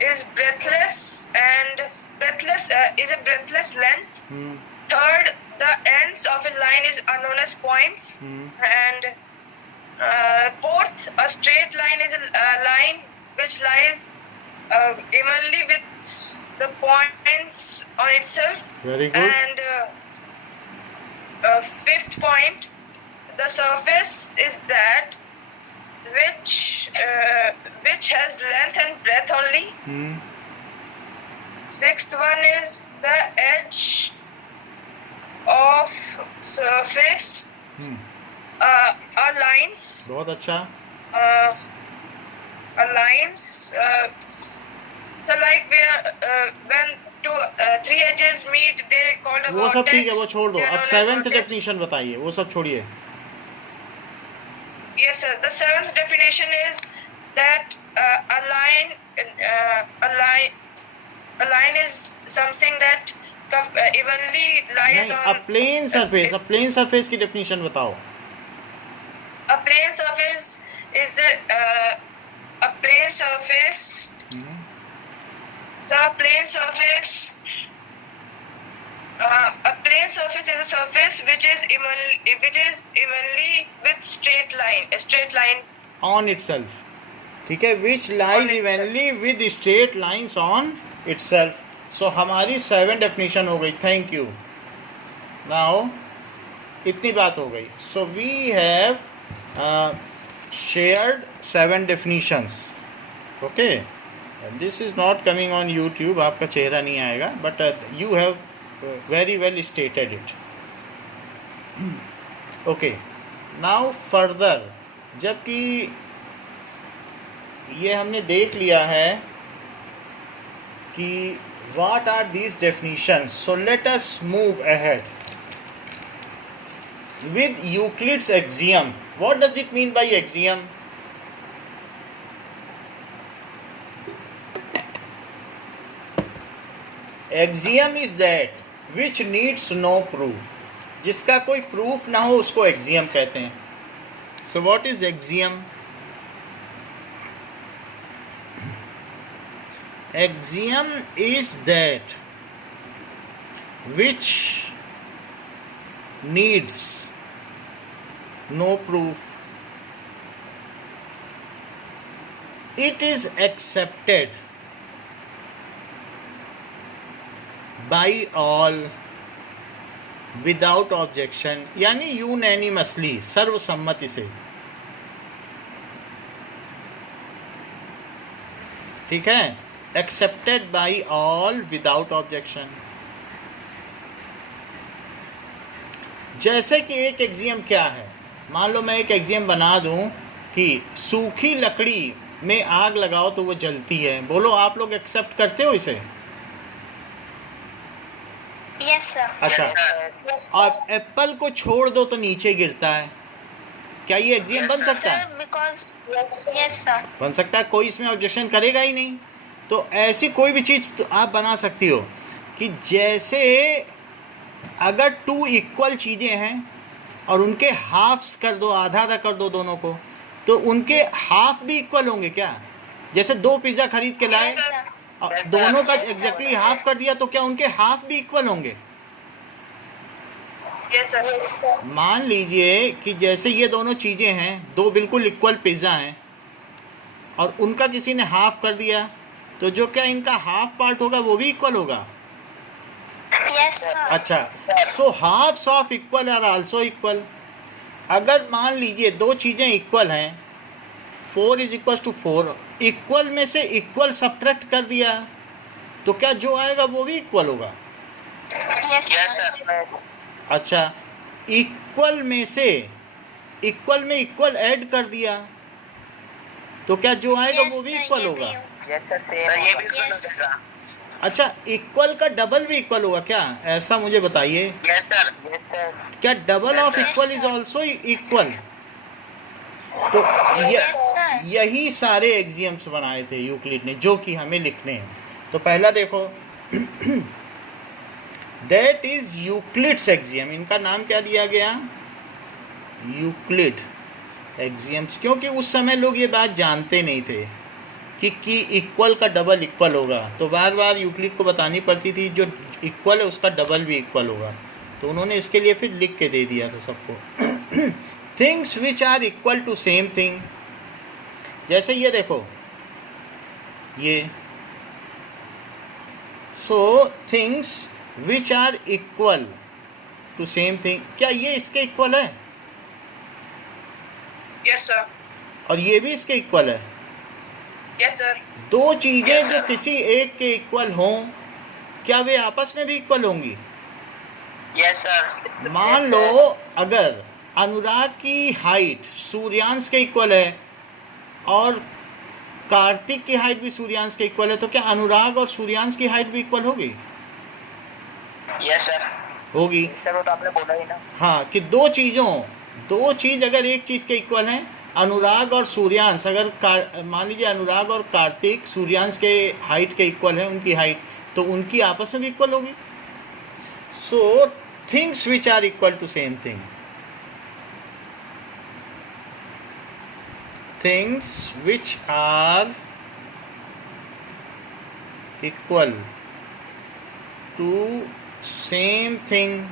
is breathless and breathless is a breathless length. Hmm. Third, the ends of a line is known as points. Hmm. And fourth, a straight line is a line which lies evenly with the points on itself. Very good. And fifth point, the surface is that which has length and breadth only. Hmm. Sixth one is the edge of surface hmm. are lines. बहुत अच्छा. Lines. So like where when three edges meet, they called a वो सब ठीक है, वो vortex. छोड़ दो. They are अब known as 7th vortex. Definition बताइए, वो सब छोड़िए. Yes, sir. The 7th definition is that a line is something that evenly lies नहीं, on. अब प्लेन सरफेस, अब प्लेन सरफेस की डेफिनेशन बताओ. A plane surface is a plane surface. Hmm. So a plane surface is a surface which is evenly with straight line. A straight line. On itself. ठीक है, which lies evenly with straight lines on itself. So हमारी 7 definition हो गई. Thank you. Now इतनी बात हो गई. So we have shared 7 definitions. Okay, this is not coming on YouTube, आपका चेहरा नहीं आएगा, but you have very well stated it. Okay, now further, जबकि ये हमने देख लिया है कि what are these definitions, so let us move ahead with Euclid's axiom. What does it mean by axiom? Axiom is that which needs no proof. जिसका कोई proof ना हो उसको axiom कहते हैं. So what is axiom? Axiom is that which needs no proof. It is accepted by all without objection, यानी unanimously, सर्वसम्मति से. ठीक है, accepted by all without objection. जैसे कि एक एग्जियम क्या है, मान लो मैं एक एग्जियम बना दूं कि सूखी लकड़ी में आग लगाओ तो वो जलती है. बोलो आप लोग एक्सेप्ट करते हो इसे? Yes, sir. अच्छा, और एप्पल को छोड़ दो तो नीचे गिरता है. क्या ये एग्जियम बन सकता है? Sir, because yes, sir. बन सकता है, कोई इसमें ऑब्जेक्शन करेगा ही नहीं. तो ऐसी कोई भी चीज़ तो आप बना सकती हो कि जैसे अगर टू इक्वल चीज़ें हैं और उनके हाफ्स कर दो, आधा आधा कर दो दोनों को, तो उनके हाफ भी इक्वल होंगे क्या? जैसे दो पिज़्ज़ा खरीद के लाए Yes, sir. और दोनों का एग्जैक्टली हाफ कर दिया, तो क्या उनके हाफ भी इक्वल होंगे? Yes, sir. मान लीजिए कि जैसे ये दोनों चीज़ें हैं, दो बिल्कुल इक्वल पिज़्ज़ा हैं और उनका किसी ने हाफ कर दिया, तो जो क्या इनका हाफ पार्ट होगा वो भी इक्वल होगा. Yes, sir. अच्छा, so halves of equal are also equal. अगर मान लीजिए दो चीज़ें इक्वल हैं, 4 इज इक्वल टू 4, इक्वल में से इक्वल सब्ट्रैक्ट कर दिया, तो क्या जो आएगा वो भी इक्वल होगा? Yes, sir. अच्छा, इक्वल में से इक्वल में इक्वल ऐड कर दिया, तो क्या जो आएगा Yes, वो भी sir, इक्वल ये होगा? भी हो- यस सर, सेम ये भी Yes, sir. अच्छा, इक्वल का डबल भी इक्वल होगा क्या? ऐसा मुझे बताइए. Yes, sir. Yes sir. क्या double of Yes, equal sir. Is also equal? तो Yes, sir. यही सारे एग्जियम्स बनाए थे यूक्लिड ने, जो कि हमें लिखने हैं. तो पहला देखो, दैट इज यूक्लिड्स एग्जियम. इनका नाम क्या दिया गया? Euclid axioms. क्योंकि उस समय लोग ये बात जानते नहीं थे कि इक्वल का डबल इक्वल होगा, तो बार बार यूक्लिड को बतानी पड़ती थी जो इक्वल है उसका डबल भी इक्वल होगा. तो उन्होंने इसके लिए फिर लिख के दे दिया था सबको. Things which are equal to same thing. जैसे ये देखो, ये so things which are equal to same thing, क्या ये इसके इक्वल है? Yes, sir. और ये भी इसके इक्वल है. Yes, sir. दो चीज़ें जो किसी एक के इक्वल हों, क्या वे आपस में भी इक्वल होंगी? Yes sir. मान लो अगर अनुराग की हाइट सूर्यांश के इक्वल है और कार्तिक की हाइट भी सूर्यांश के इक्वल है, तो क्या अनुराग और सूर्यांश की हाइट भी इक्वल होगी? Yes sir. होगी. सर वो तो आपने बोला ही ना. हाँ, कि दो चीज़ अगर एक चीज़ के इक्वल हैं, अनुराग और सूर्यांश, अगर मान लीजिए अनुराग और कार्तिक सूर्यांश के हाइट के इक्वल है, उनकी हाइट, तो उनकी आपस में भी इक्वल होगी. So things which are equal to same thing. Things which are equal to same thing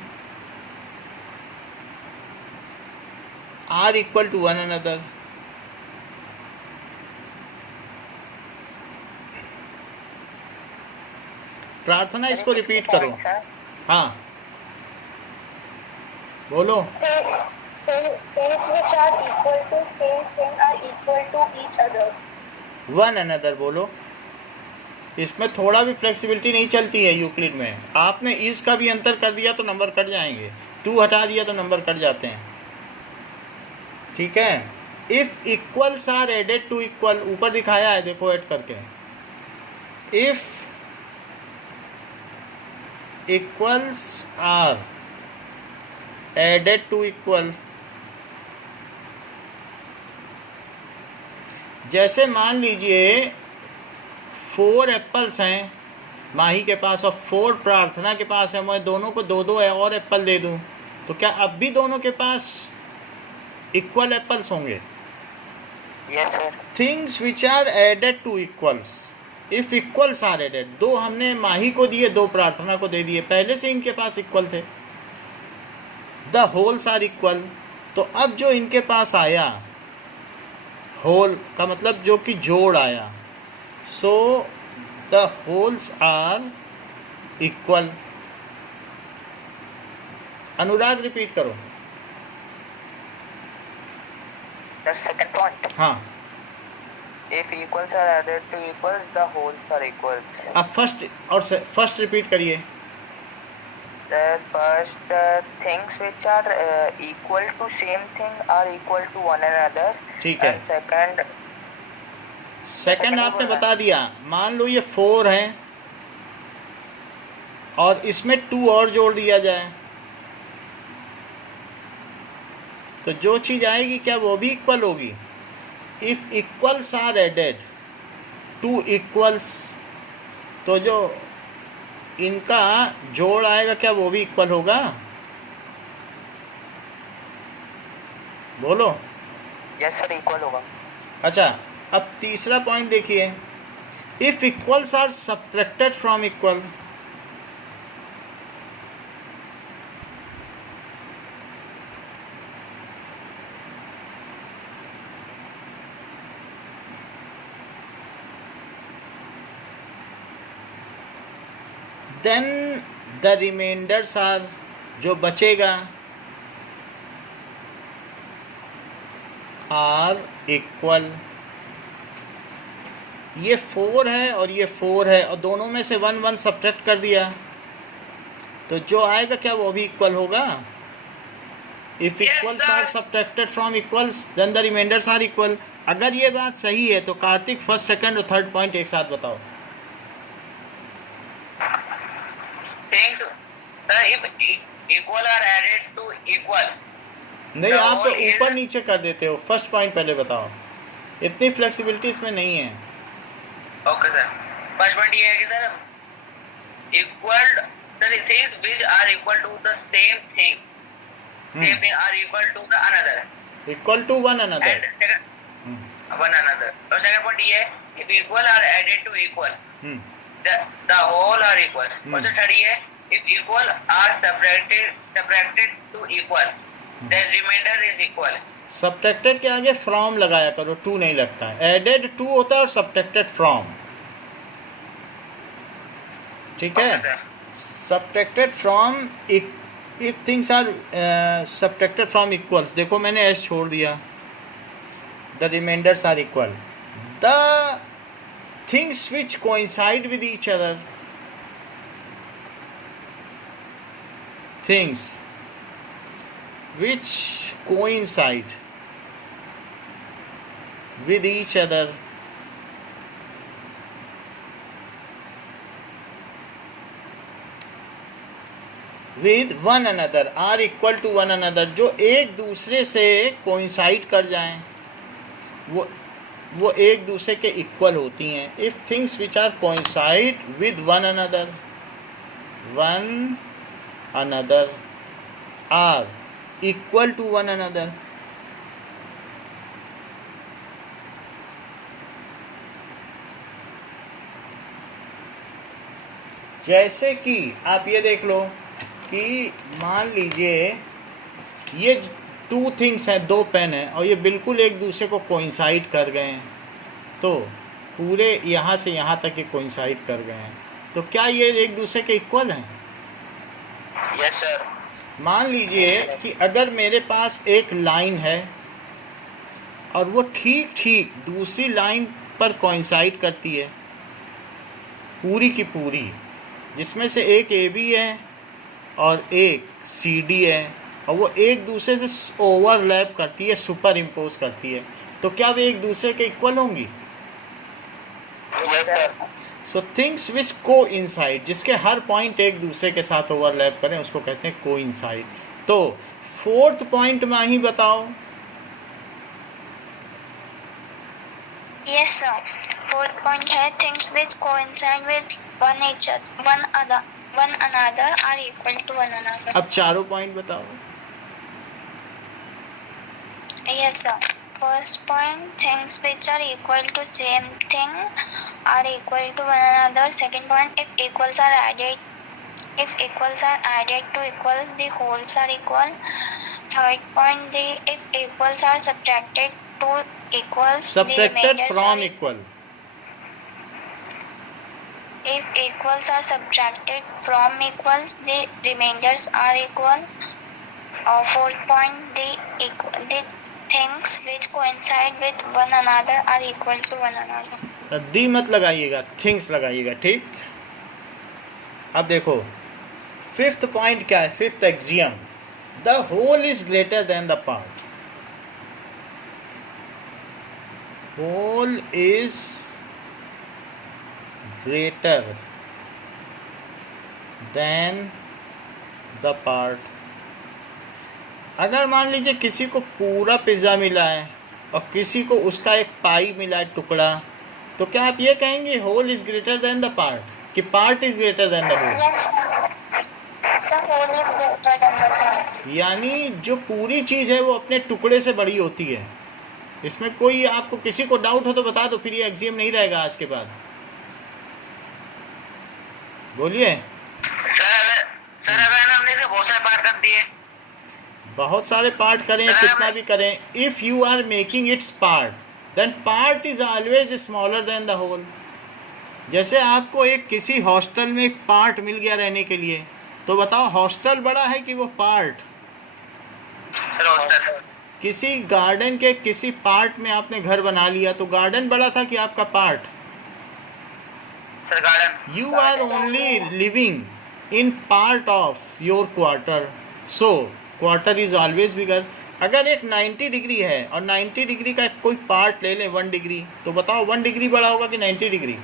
are equal to one another. प्रार्थना इसको रिपीट करो. हाँ, बोलो. Things which are equal to same thing are equal to each other. One another बोलो. इसमें थोड़ा भी flexibility नहीं चलती है यूक्लिड में। आपने इस का भी अंतर कर दिया तो नंबर कट जाएंगे, 2 हटा दिया तो नंबर कट जाते हैं। ठीक है। If equals are added to equal, ऊपर दिखाया है देखो ऐड करके, if equals are added to equal, जैसे मान लीजिए 4 एप्पल्स हैं माही के पास और 4 प्रार्थना के पास है, मैं दोनों को 2-2 और एप्पल दे दूं तो क्या अब भी दोनों के पास इक्वल एप्पल्स होंगे? Yes sir. Things which are added to equals, if equals are added, 2 हमने माही को दिए 2 प्रार्थना को दे दिए, पहले से इनके पास इक्वल थे, द होल्स आर इक्वल, तो अब जो इनके पास आया होल का मतलब जो कि जोड़ आया, so the wholes are equal. Anurag repeat करो। The second point. हाँ, If equals are added to equals, the wholes are equals. अब फर्स्ट रिपीट करिए। The first things which are equal to same thing are equal to one another. ठीक है। And second आपने बता दिया, मान लो ये 4 है और इसमें 2 और जोड़ दिया जाए तो जो चीज़ आएगी क्या वो भी इक्वल होगी? If equals are added to equals, तो जो इनका जोड़ आएगा क्या वो भी इक्वल होगा? बोलो। यस सर, इक्वल होगा। अच्छा, अब तीसरा पॉइंट देखिए, if equals are subtracted from equal, then the reminders are, जो बचेगा आर इक्वल। ये 4 है और ये 4 है और दोनों में से 1 सब्ट्रैक्ट कर दिया तो जो आएगा क्या वो भी इक्वल होगा? If equals are subtracted from equals then the reminders are equal. अगर ये बात सही है तो कार्तिक फर्स्ट, सेकंड और थर्ड पॉइंट एक साथ बताओ। If equal are added to equal. नहीं, आप तो ऊपर नीचे कर देते हो, फर्स्ट पॉइंट पहले बताओ, इतनी फ्लेक्सिबिलिटी इसमें नहीं है। ओके सर, फर्स्ट पॉइंट ये है कि sir equal the things which are equal to the same thing are equal to the another, equal to one another, one another. और सेकंड पॉइंट ये है if equal are added to equal the whole are equal. और third ये if equal are subtracted to equal then remainder is equal। Subtracted के आगे from लगाया करो, to नहीं लगता है। एडेड टू होता है और सब्ट्रैक्टेड फ्रॉम, ठीक है। Subtracted from if things are subtracted from equals, देखो मैंने एस छोड़ दिया, the reminders are equal. The things which coincide with each other, things which coincide with each other with one another are equal to one another, जो एक दूसरे से coincide कर जाएं वो एक दूसरे के इक्वल होती हैं। if things which are coincide with one another are equal to one another, जैसे कि आप ये देख लो कि मान लीजिए ये 2 थिंग्स हैं, 2 पेन हैं और ये बिल्कुल एक दूसरे को कोइंसाइड कर गए हैं, तो पूरे यहाँ से यहाँ तक ये कोइंसाइड कर गए हैं, तो क्या ये एक दूसरे के इक्वल हैं? Yes sir. मान लीजिए कि अगर मेरे पास एक लाइन है और वो ठीक दूसरी लाइन पर कोइंसाइड करती है पूरी की पूरी, जिसमें से एक ए बी है और एक सी डी है, और वो एक दूसरे से ओवरलैप करती है, सुपर इम्पोज करती है, तो क्या वे एक दूसरे के इक्वल होंगी? Yes, sir. सो थिंग्स विच को इंसाइड, जिसके हर पॉइंट एक दूसरे के साथ ओवरलैप करें, उसको कहते हैं को इंसाइड। तो फोर्थ पॉइंट में ही बताओ। Yes, sir. Fourth point है things which coincide with one another are equal to one another. अब चारों पॉइंट बताओ। Yes, sir. First point, things which are equal to same thing are equal to one another. Second point, if equals are added to equals, the wholes are equal. Third point, if equals are subtracted to equals, the Subtracted remainders from are equal. If equals are subtracted from equals, the remainders are equal. Fourth point, the things which coincide with one another are equal to one another. दी मत लगाइएगा, things लगाइएगा, ठीक। अब देखो fifth point क्या है, fifth axiom, the whole is greater than the part. Whole is greater than the part. अगर मान लीजिए किसी को पूरा पिज़्ज़ा मिला है और किसी को उसका एक पाई मिला है, टुकड़ा, तो क्या आप ये कहेंगे whole is greater than the part, कि part is greater than the whole? Yes, sir. So whole is greater than the part. यानी जो पूरी चीज़ है वो अपने टुकड़े से बड़ी होती है। इसमें कोई आपको किसी को डाउट हो तो बता दो, फिर ये एक्सियम नहीं रहेगा आज के बाद। बोलिए। सर अगर हमने इसे बहुत सारे पार्ट कर दिए, बहुत सारे पार्ट करें, कितना भी करें, if you are making its part, then part is always smaller than the whole. जैसे आपको एक किसी हॉस्टल में एक पार्ट मिल गया रहने के लिए, तो बताओ हॉस्टल बड़ा है कि वो पार्ट? सर किसी गार्डन के किसी पार्ट में आपने घर बना लिया, तो गार्डन बड़ा था कि आपका part? Garden. You are only living in part of your quarter, so quarter is always bigger. अगर एक 90 डिग्री है और 90 डिग्री का कोई पार्ट ले लें 1 डिग्री, तो बताओ 1 डिग्री बड़ा होगा कि 90 डिग्री?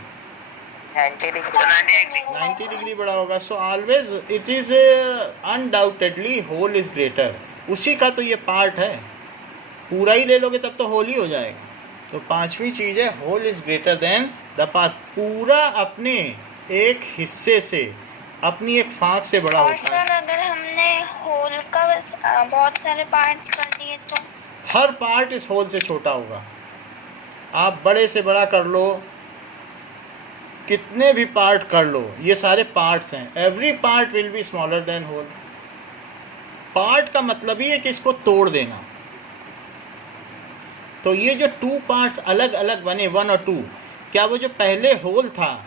90 डिग्री बड़ा होगा। So always it is undoubtedly whole is greater. उसी का तो ये पार्ट है, पूरा ही ले लोगे तब तो होल ही हो जाएगा। तो पांचवी चीज़ है whole is greater than the part. पूरा अपने एक हिस्से से, अपनी एक फाँक से बड़ा और होता है। सर अगर हमने होल का बहुत सारे पार्ट्स कर दिए तो? हर पार्ट इस होल से छोटा होगा। आप बड़े से बड़ा कर लो, कितने भी पार्ट कर लो, ये सारे पार्ट्स हैं। Every part will be smaller than whole. Part का मतलब ही है कि इसको तोड़ देना। तो ये जो 2 पार्ट्स अलग अलग बने, 1 और 2, क्या वो जो पहले होल था,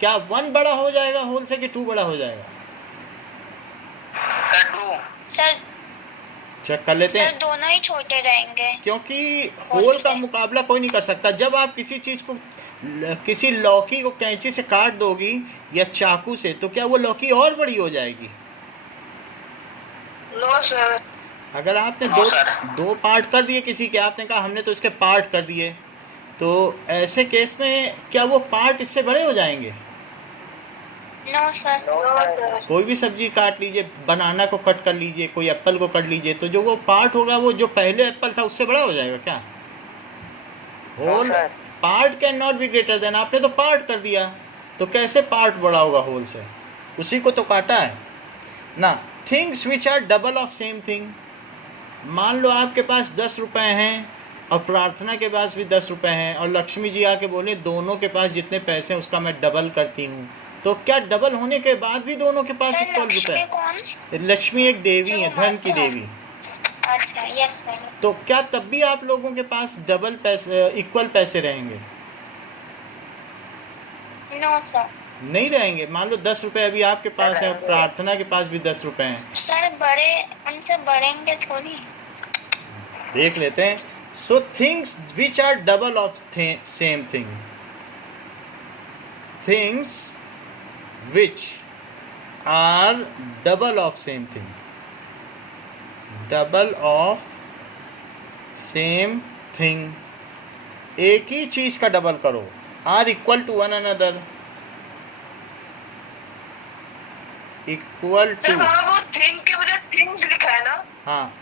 क्या 1 बड़ा हो जाएगा होल से कि 2 बड़ा हो जाएगा? सर चेक कर लेते हैं। सर दोनों ही छोटे रहेंगे, क्योंकि होल का मुकाबला कोई नहीं कर सकता। जब आप किसी चीज़ को, किसी लौकी को कैंची से काट दोगी या चाकू से, तो क्या वो लौकी और बड़ी हो जाएगी? No sir. अगर आपने हाँ, दो पार्ट कर दिए किसी के, आपने कहा हमने तो इसके पार्ट कर दिए, तो ऐसे केस में क्या वो पार्ट इससे बड़े हो जाएंगे? No sir. कोई भी सब्जी काट लीजिए, बनाना को कट कर लीजिए, कोई एप्पल को कट लीजिए, तो जो वो पार्ट होगा वो जो पहले एप्पल था उससे बड़ा हो जाएगा क्या? Whole part can not be greater than. आपने तो पार्ट कर दिया, तो कैसे पार्ट बड़ा होगा होल से? उसी को तो काटा है ना। Things which are double of same thing. मान लो आपके पास 10 रुपए हैं और प्रार्थना के पास भी 10 रुपए हैं, और लक्ष्मी जी आके बोले दोनों के पास जितने पैसे हैं उसका मैं डबल करती हूँ, तो क्या डबल होने के बाद भी दोनों के पास इक्वल रुपए? कौन? लक्ष्मी एक देवी है, धन की देवी। अच्छा, यस सर। तो क्या तब भी आप लोगों के पास डबल पैसे, इक्वल पैसे रहेंगे? No sir. नहीं रहेंगे। मान लो 10 रुपए अभी आपके पास है, प्रार्थना के पास भी 10 रुपए हैं। सर बड़े उनसे बढ़ेंगे थोड़ी। देख लेते हैं। So things which are double of same thing. Things which are double of same thing, double of same thing, एक ही चीज का डबल करो, are equal to one another, equal to, वो थिंग के वजह थिंग्स लिखा है ना? हाँ,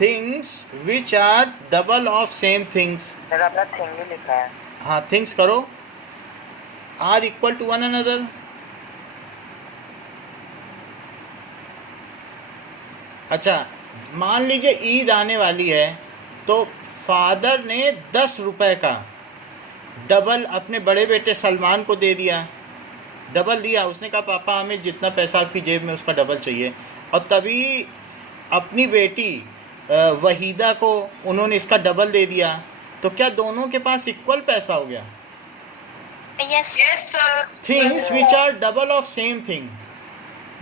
things which are double of same things, sir अपना थिंग ही लिखा है। हाँ थिंग्स करो, are equal to one another. अच्छा, मान लीजिए ईद आने वाली है, तो फादर ने 10 रुपए का डबल अपने बड़े बेटे सलमान को दे दिया, डबल दिया। उसने कहा पापा हमें जितना पैसा आपकी जेब में उसका डबल चाहिए, और तभी अपनी बेटी वहीदा को उन्होंने इसका डबल दे दिया, तो क्या दोनों के पास इक्वल पैसा हो गया? Yes. Yes sir. Things which are double of same thing,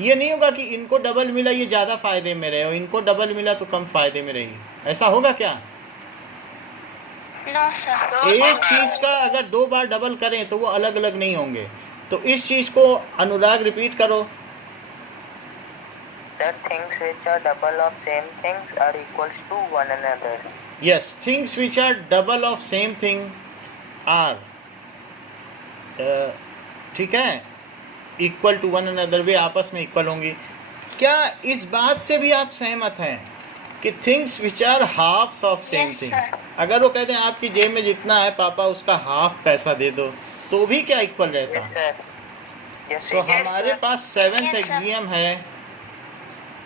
ये नहीं होगा कि इनको डबल मिला ये ज़्यादा फायदे में रहे और इनको डबल मिला तो कम फायदे में रही, ऐसा होगा क्या? No, sir. एक चीज का अगर 2 बार डबल करें तो वो अलग अलग नहीं होंगे। तो इस चीज को अनुराग रिपीट करो। The things which are double of same things are equals to one another. Yes, things which are double of same thing are, ठीक है, इक्वल टू वन अनदर, वे आपस में इक्वल होंगी। क्या इस बात से भी आप सहमत हैं कि things which are halves of same Yes, thing, sir. अगर वो कहते हैं आपकी जेब में जितना है पापा उसका हाफ पैसा दे दो, तो भी क्या इक्वल रहता? Yes sir. Yes so sir. हमारे पास 7th Yes, sir. एक्सियम है।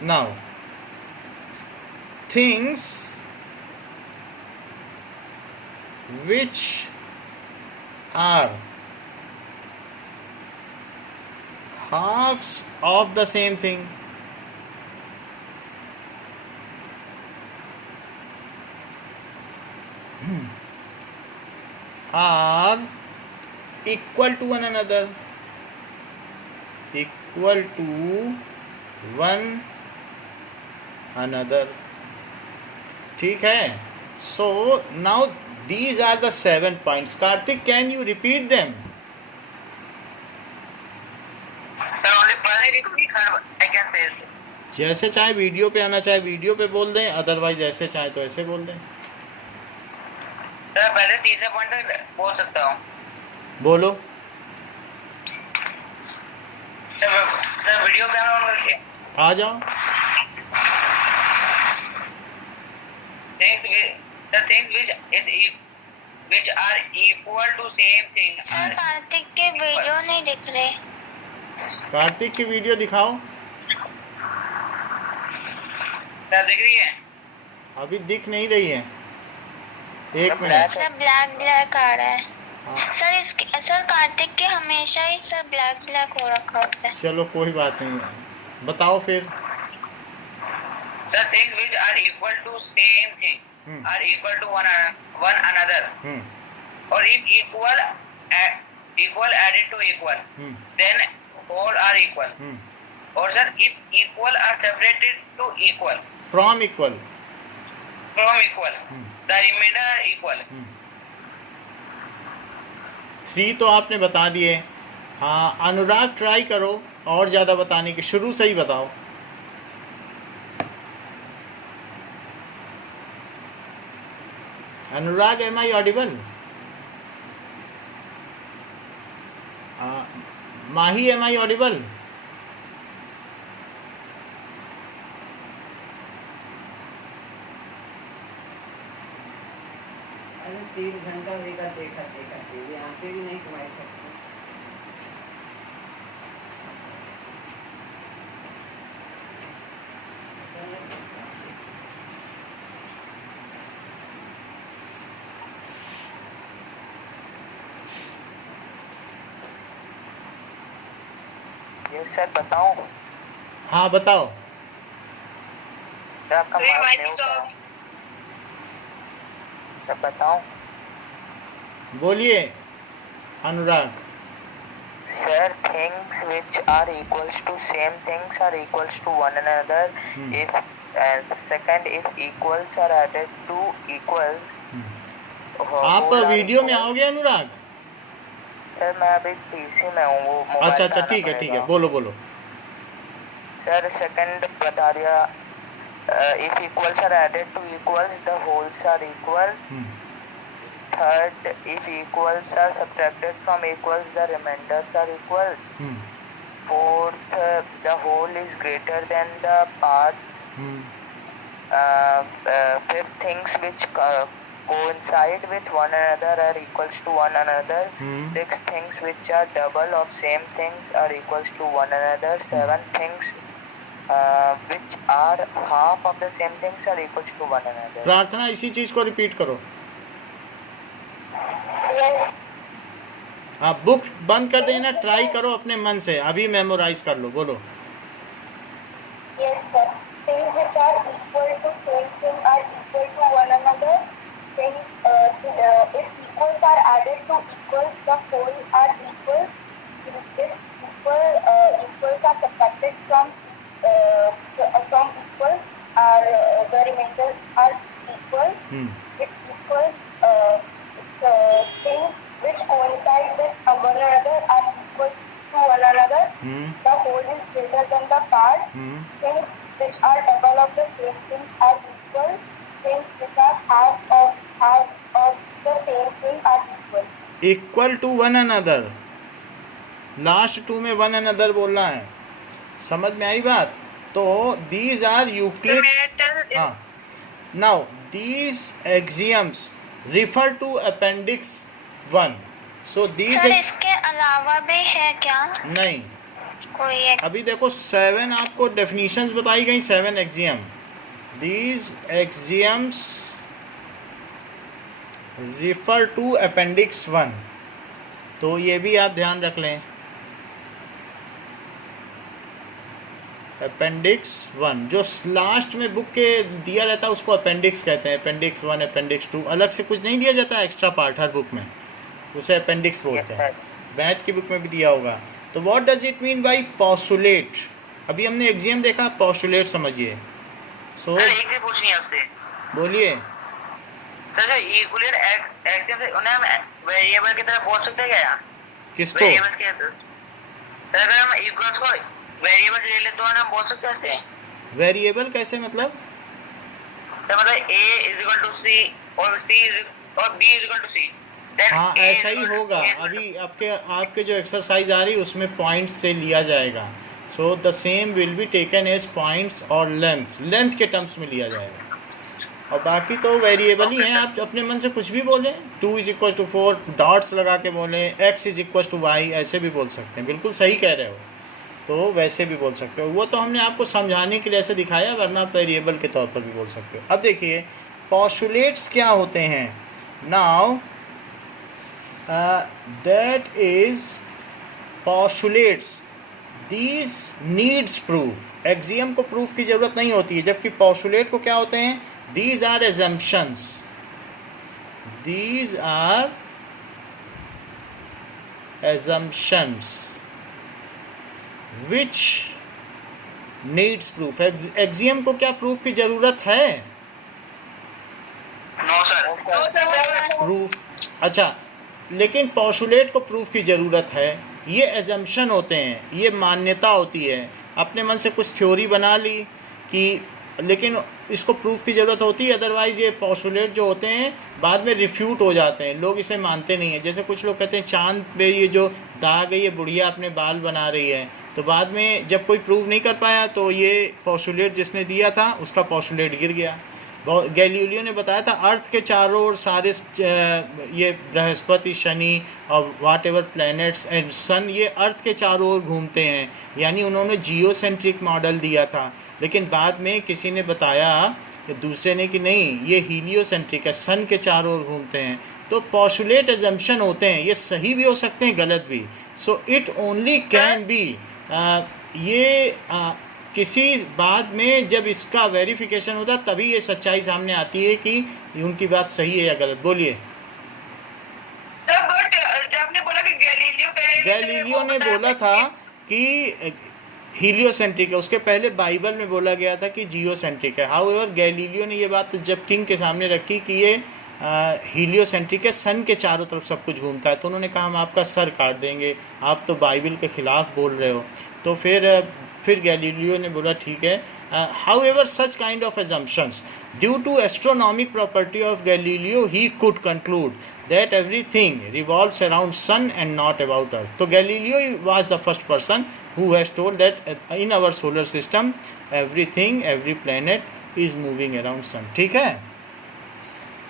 Now things which are halves of the same thing are equal to one another, equal to one another, ठीक है? So now these are the 7 points. Karthik, can you repeat them? Sir, only one I can say. जैसे चाहे video पे आना, चाहे video पे बोल दें, अदरवाइज ऐसे चाहे तो ऐसे बोल दें। सर पहले तीसरे पॉइंट तक बोल सकता हूँ। बोलो। सर वीडियो कैमरा ऑन करके आ जाओ। which are equal to same thing sir are Kartik के वीडियो नहीं दिख रहे। कार्तिक की वीडियो दिखाओ। सर दिख रही है? अभी दिख नहीं रही है, एक मिनट। सर ब्लैक ब्लैक आ रहा है। हाँ, सर कार्तिक के हमेशा ही सर ब्लैक ब्लैक हो रखा होता है। चलो कोई बात नहीं, बताओ फिर। The things which are equal to same thing are equal to one another. Or if equal added to equal, then whole are equal. Or sir, if equal are separated to equal, from equal, the remainder are equal. 3 तो आपने बता दिए। हाँ अनुराग, try करो और ज़्यादा बताने की, शुरू से ही बताओ। Anurag, am I audible? Mahi, am I audible? अरे 3 घंटा देखा यहाँ पे भी नहीं कमाई सकते। ये सर बताऊं? हाँ बताओ। सर आपका मार्क्स नहीं होगा। सर बताऊं? बोलिए अनुराग। Sir, things which are equals to same things are equals to one another. If second, if equals are added to equals. आप वीडियो में आओगे अनुराग? सर मैं अभी पीसी में हूँ, वो मोबाइल अच्छा पे अच्छा आना ठीक है पड़ेगा। बोलो बोलो। सर सेकंड बता दिया, if equals are added to equals the wholes are equals. Third, if equals are subtracted from equals the reminders are equals. Fourth, the whole is greater than the part. Fifth, things which coincide with one another are equals to one another. Six, things which are double of same things are equals to one another. Seven, things which are half of the same things are equals to one another. प्रार्थना इसी चीज को repeat करो। Yes. आप book बंद कर देना, try करो अपने मन से, अभी मेमोराइज कर लो, बोलो। Yes, sir. Things which are equal to same thing are equal to one another. Things if equals are added to equals, the whole are equal. If equals are subtracted from equals, the remainder are equal. If equals things which coincide with one another are equal to one another. The whole is greater than the part. Things which are double of the same thing are equal. Things which are half of the same thing are equal. Equal to one another, last two में one another बोलना है, समझ में आई बात? तो these are Euclid's. हाँ, now these axioms refer to appendix 1। So these sir इसके अलावा भी है क्या नहीं, कोई एक? अभी देखो 7 आपको डेफिनेशंस बताई गई, 7 axiom. These axioms refer to appendix 1, तो ये भी आप ध्यान रख लें। अपेंडिक्स 1 जो लास्ट में बुक के दिया रहता है उसको अपेंडिक्स कहते हैं। अपेंडिक्स 1, अपेंडिक्स 2, अलग से कुछ नहीं दिया जाता एक्स्ट्रा पार्ट हर बुक में, उसे अपेंडिक्स बोलते हैं। मैथ की बुक में भी दिया होगा। तो what does it mean by postulate? अभी हमने एक्सियम देखा, पोस्टुलेट समझिए। सो एक भी पूछनी है आपसे, बोलिए। सर इक्वल एक्सियम से उन्हें हम वेरिएबल की तरह बोल सकते हैं क्या? किसको? वेरिएबल के सर अगर हम इक्वल्स को वेरिएबल ले ले तो हम बोल सकते हैं। वेरिएबल कैसे मतलब? तो मतलब a is equal to c और c और b is equal to c। हाँ ऐसा ही होगा। अभी आपके जो एक्सरसाइज आ रही है उसमें पॉइंट्स से लिया जाएगा। So the same will be taken as points और लेंथ के टर्म्स में लिया जाएगा। और बाकी तो वेरिएबल ही हैं, आप अपने मन से कुछ भी बोलें। 2 = 4 डॉट्स लगा के बोलें, x = y, ऐसे भी बोल सकते हैं। बिल्कुल सही कह रहे हो, तो वैसे भी बोल सकते हो। वो तो हमने आपको समझाने के लिए ऐसे दिखाया, वरना आप वेरिएबल के तौर पर भी बोल सकते हो। अब देखिए पोस्टुलेट्स क्या होते हैं। Now that is postulates, these needs proof. Axiom को प्रूफ की ज़रूरत नहीं होती है, जबकि पोस्टुलेट को क्या होते हैं? These are assumptions. These are assumptions which needs proof. Axiom को क्या प्रूफ की जरूरत है? No sir. प्रूफ, अच्छा, लेकिन पोस्टुलेट को प्रूफ की ज़रूरत है। ये एजम्पशन होते हैं, ये मान्यता होती है। अपने मन से कुछ थ्योरी बना ली कि, लेकिन इसको प्रूफ की ज़रूरत होती है। अदरवाइज़ ये पोस्टुलेट जो होते हैं बाद में रिफ्यूट हो जाते हैं, लोग इसे मानते नहीं हैं। जैसे कुछ लोग कहते हैं चांद पे ये जो दाग है ये बुढ़िया अपने बाल बना रही है, तो बाद में जब कोई प्रूव नहीं कर पाया तो ये पोस्टुलेट जिसने दिया था उसका पोस्टुलेट गिर गया। गैलीलियो ने बताया था अर्थ के चारों ओर सारे ये बृहस्पति, शनि और वाट एवर प्लैनेट्स एंड सन, ये अर्थ के चारों ओर घूमते हैं। यानी उन्होंने जियोसेंट्रिक मॉडल दिया था, लेकिन बाद में किसी ने बताया दूसरे ने कि नहीं, ये हीलियोसेंट्रिक है, सन के चारों ओर घूमते हैं। तो पोस्टुलेट एजम्पशन होते हैं, ये सही भी हो सकते हैं, गलत भी। So it only can be, ये किसी बाद में जब इसका वेरिफिकेशन होता तभी ये सच्चाई सामने आती है कि उनकी बात सही है या गलत। बोलिए। आपने बोला कि गैलीलियो ने बोला था कि हीलियोसेंट्रिक है, उसके पहले बाइबल में बोला गया था कि जियोसेंट्रिक है। हाउएवर गैलीलियो ने ये बात जब किंग के सामने रखी कि ये हीलियोसेंट्रिक है, सन के चारों तरफ सब कुछ घूमता है। तो उन्होंने कहा हम आपका सर काट देंगे, आप तो बाइबल के ख़िलाफ़ बोल रहे हो। तो फिर गैलीलियो ने बोला ठीक है, however such kind of assumptions due to astronomic property of Galileo he could conclude that everything revolves around sun and not about earth. तो Galileo was the first person who has told that in our solar system everything, every planet is moving around sun. ठीक है,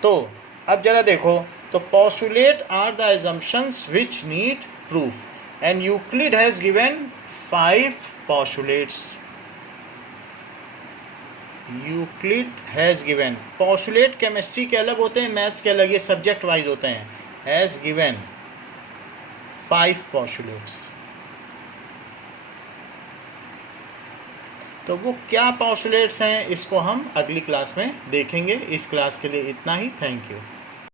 तो अब जरा देखो, तो postulate are the assumptions which need proof and Euclid has given 5 postulates. Euclid has given, postulate chemistry के अलग होते हैं, मैथ्स के अलग, ये सब्जेक्ट वाइज होते हैं। Has given 5 postulates. तो वो क्या पोस्टुलेट्स हैं इसको हम अगली क्लास में देखेंगे। इस क्लास के लिए इतना ही। Thank you.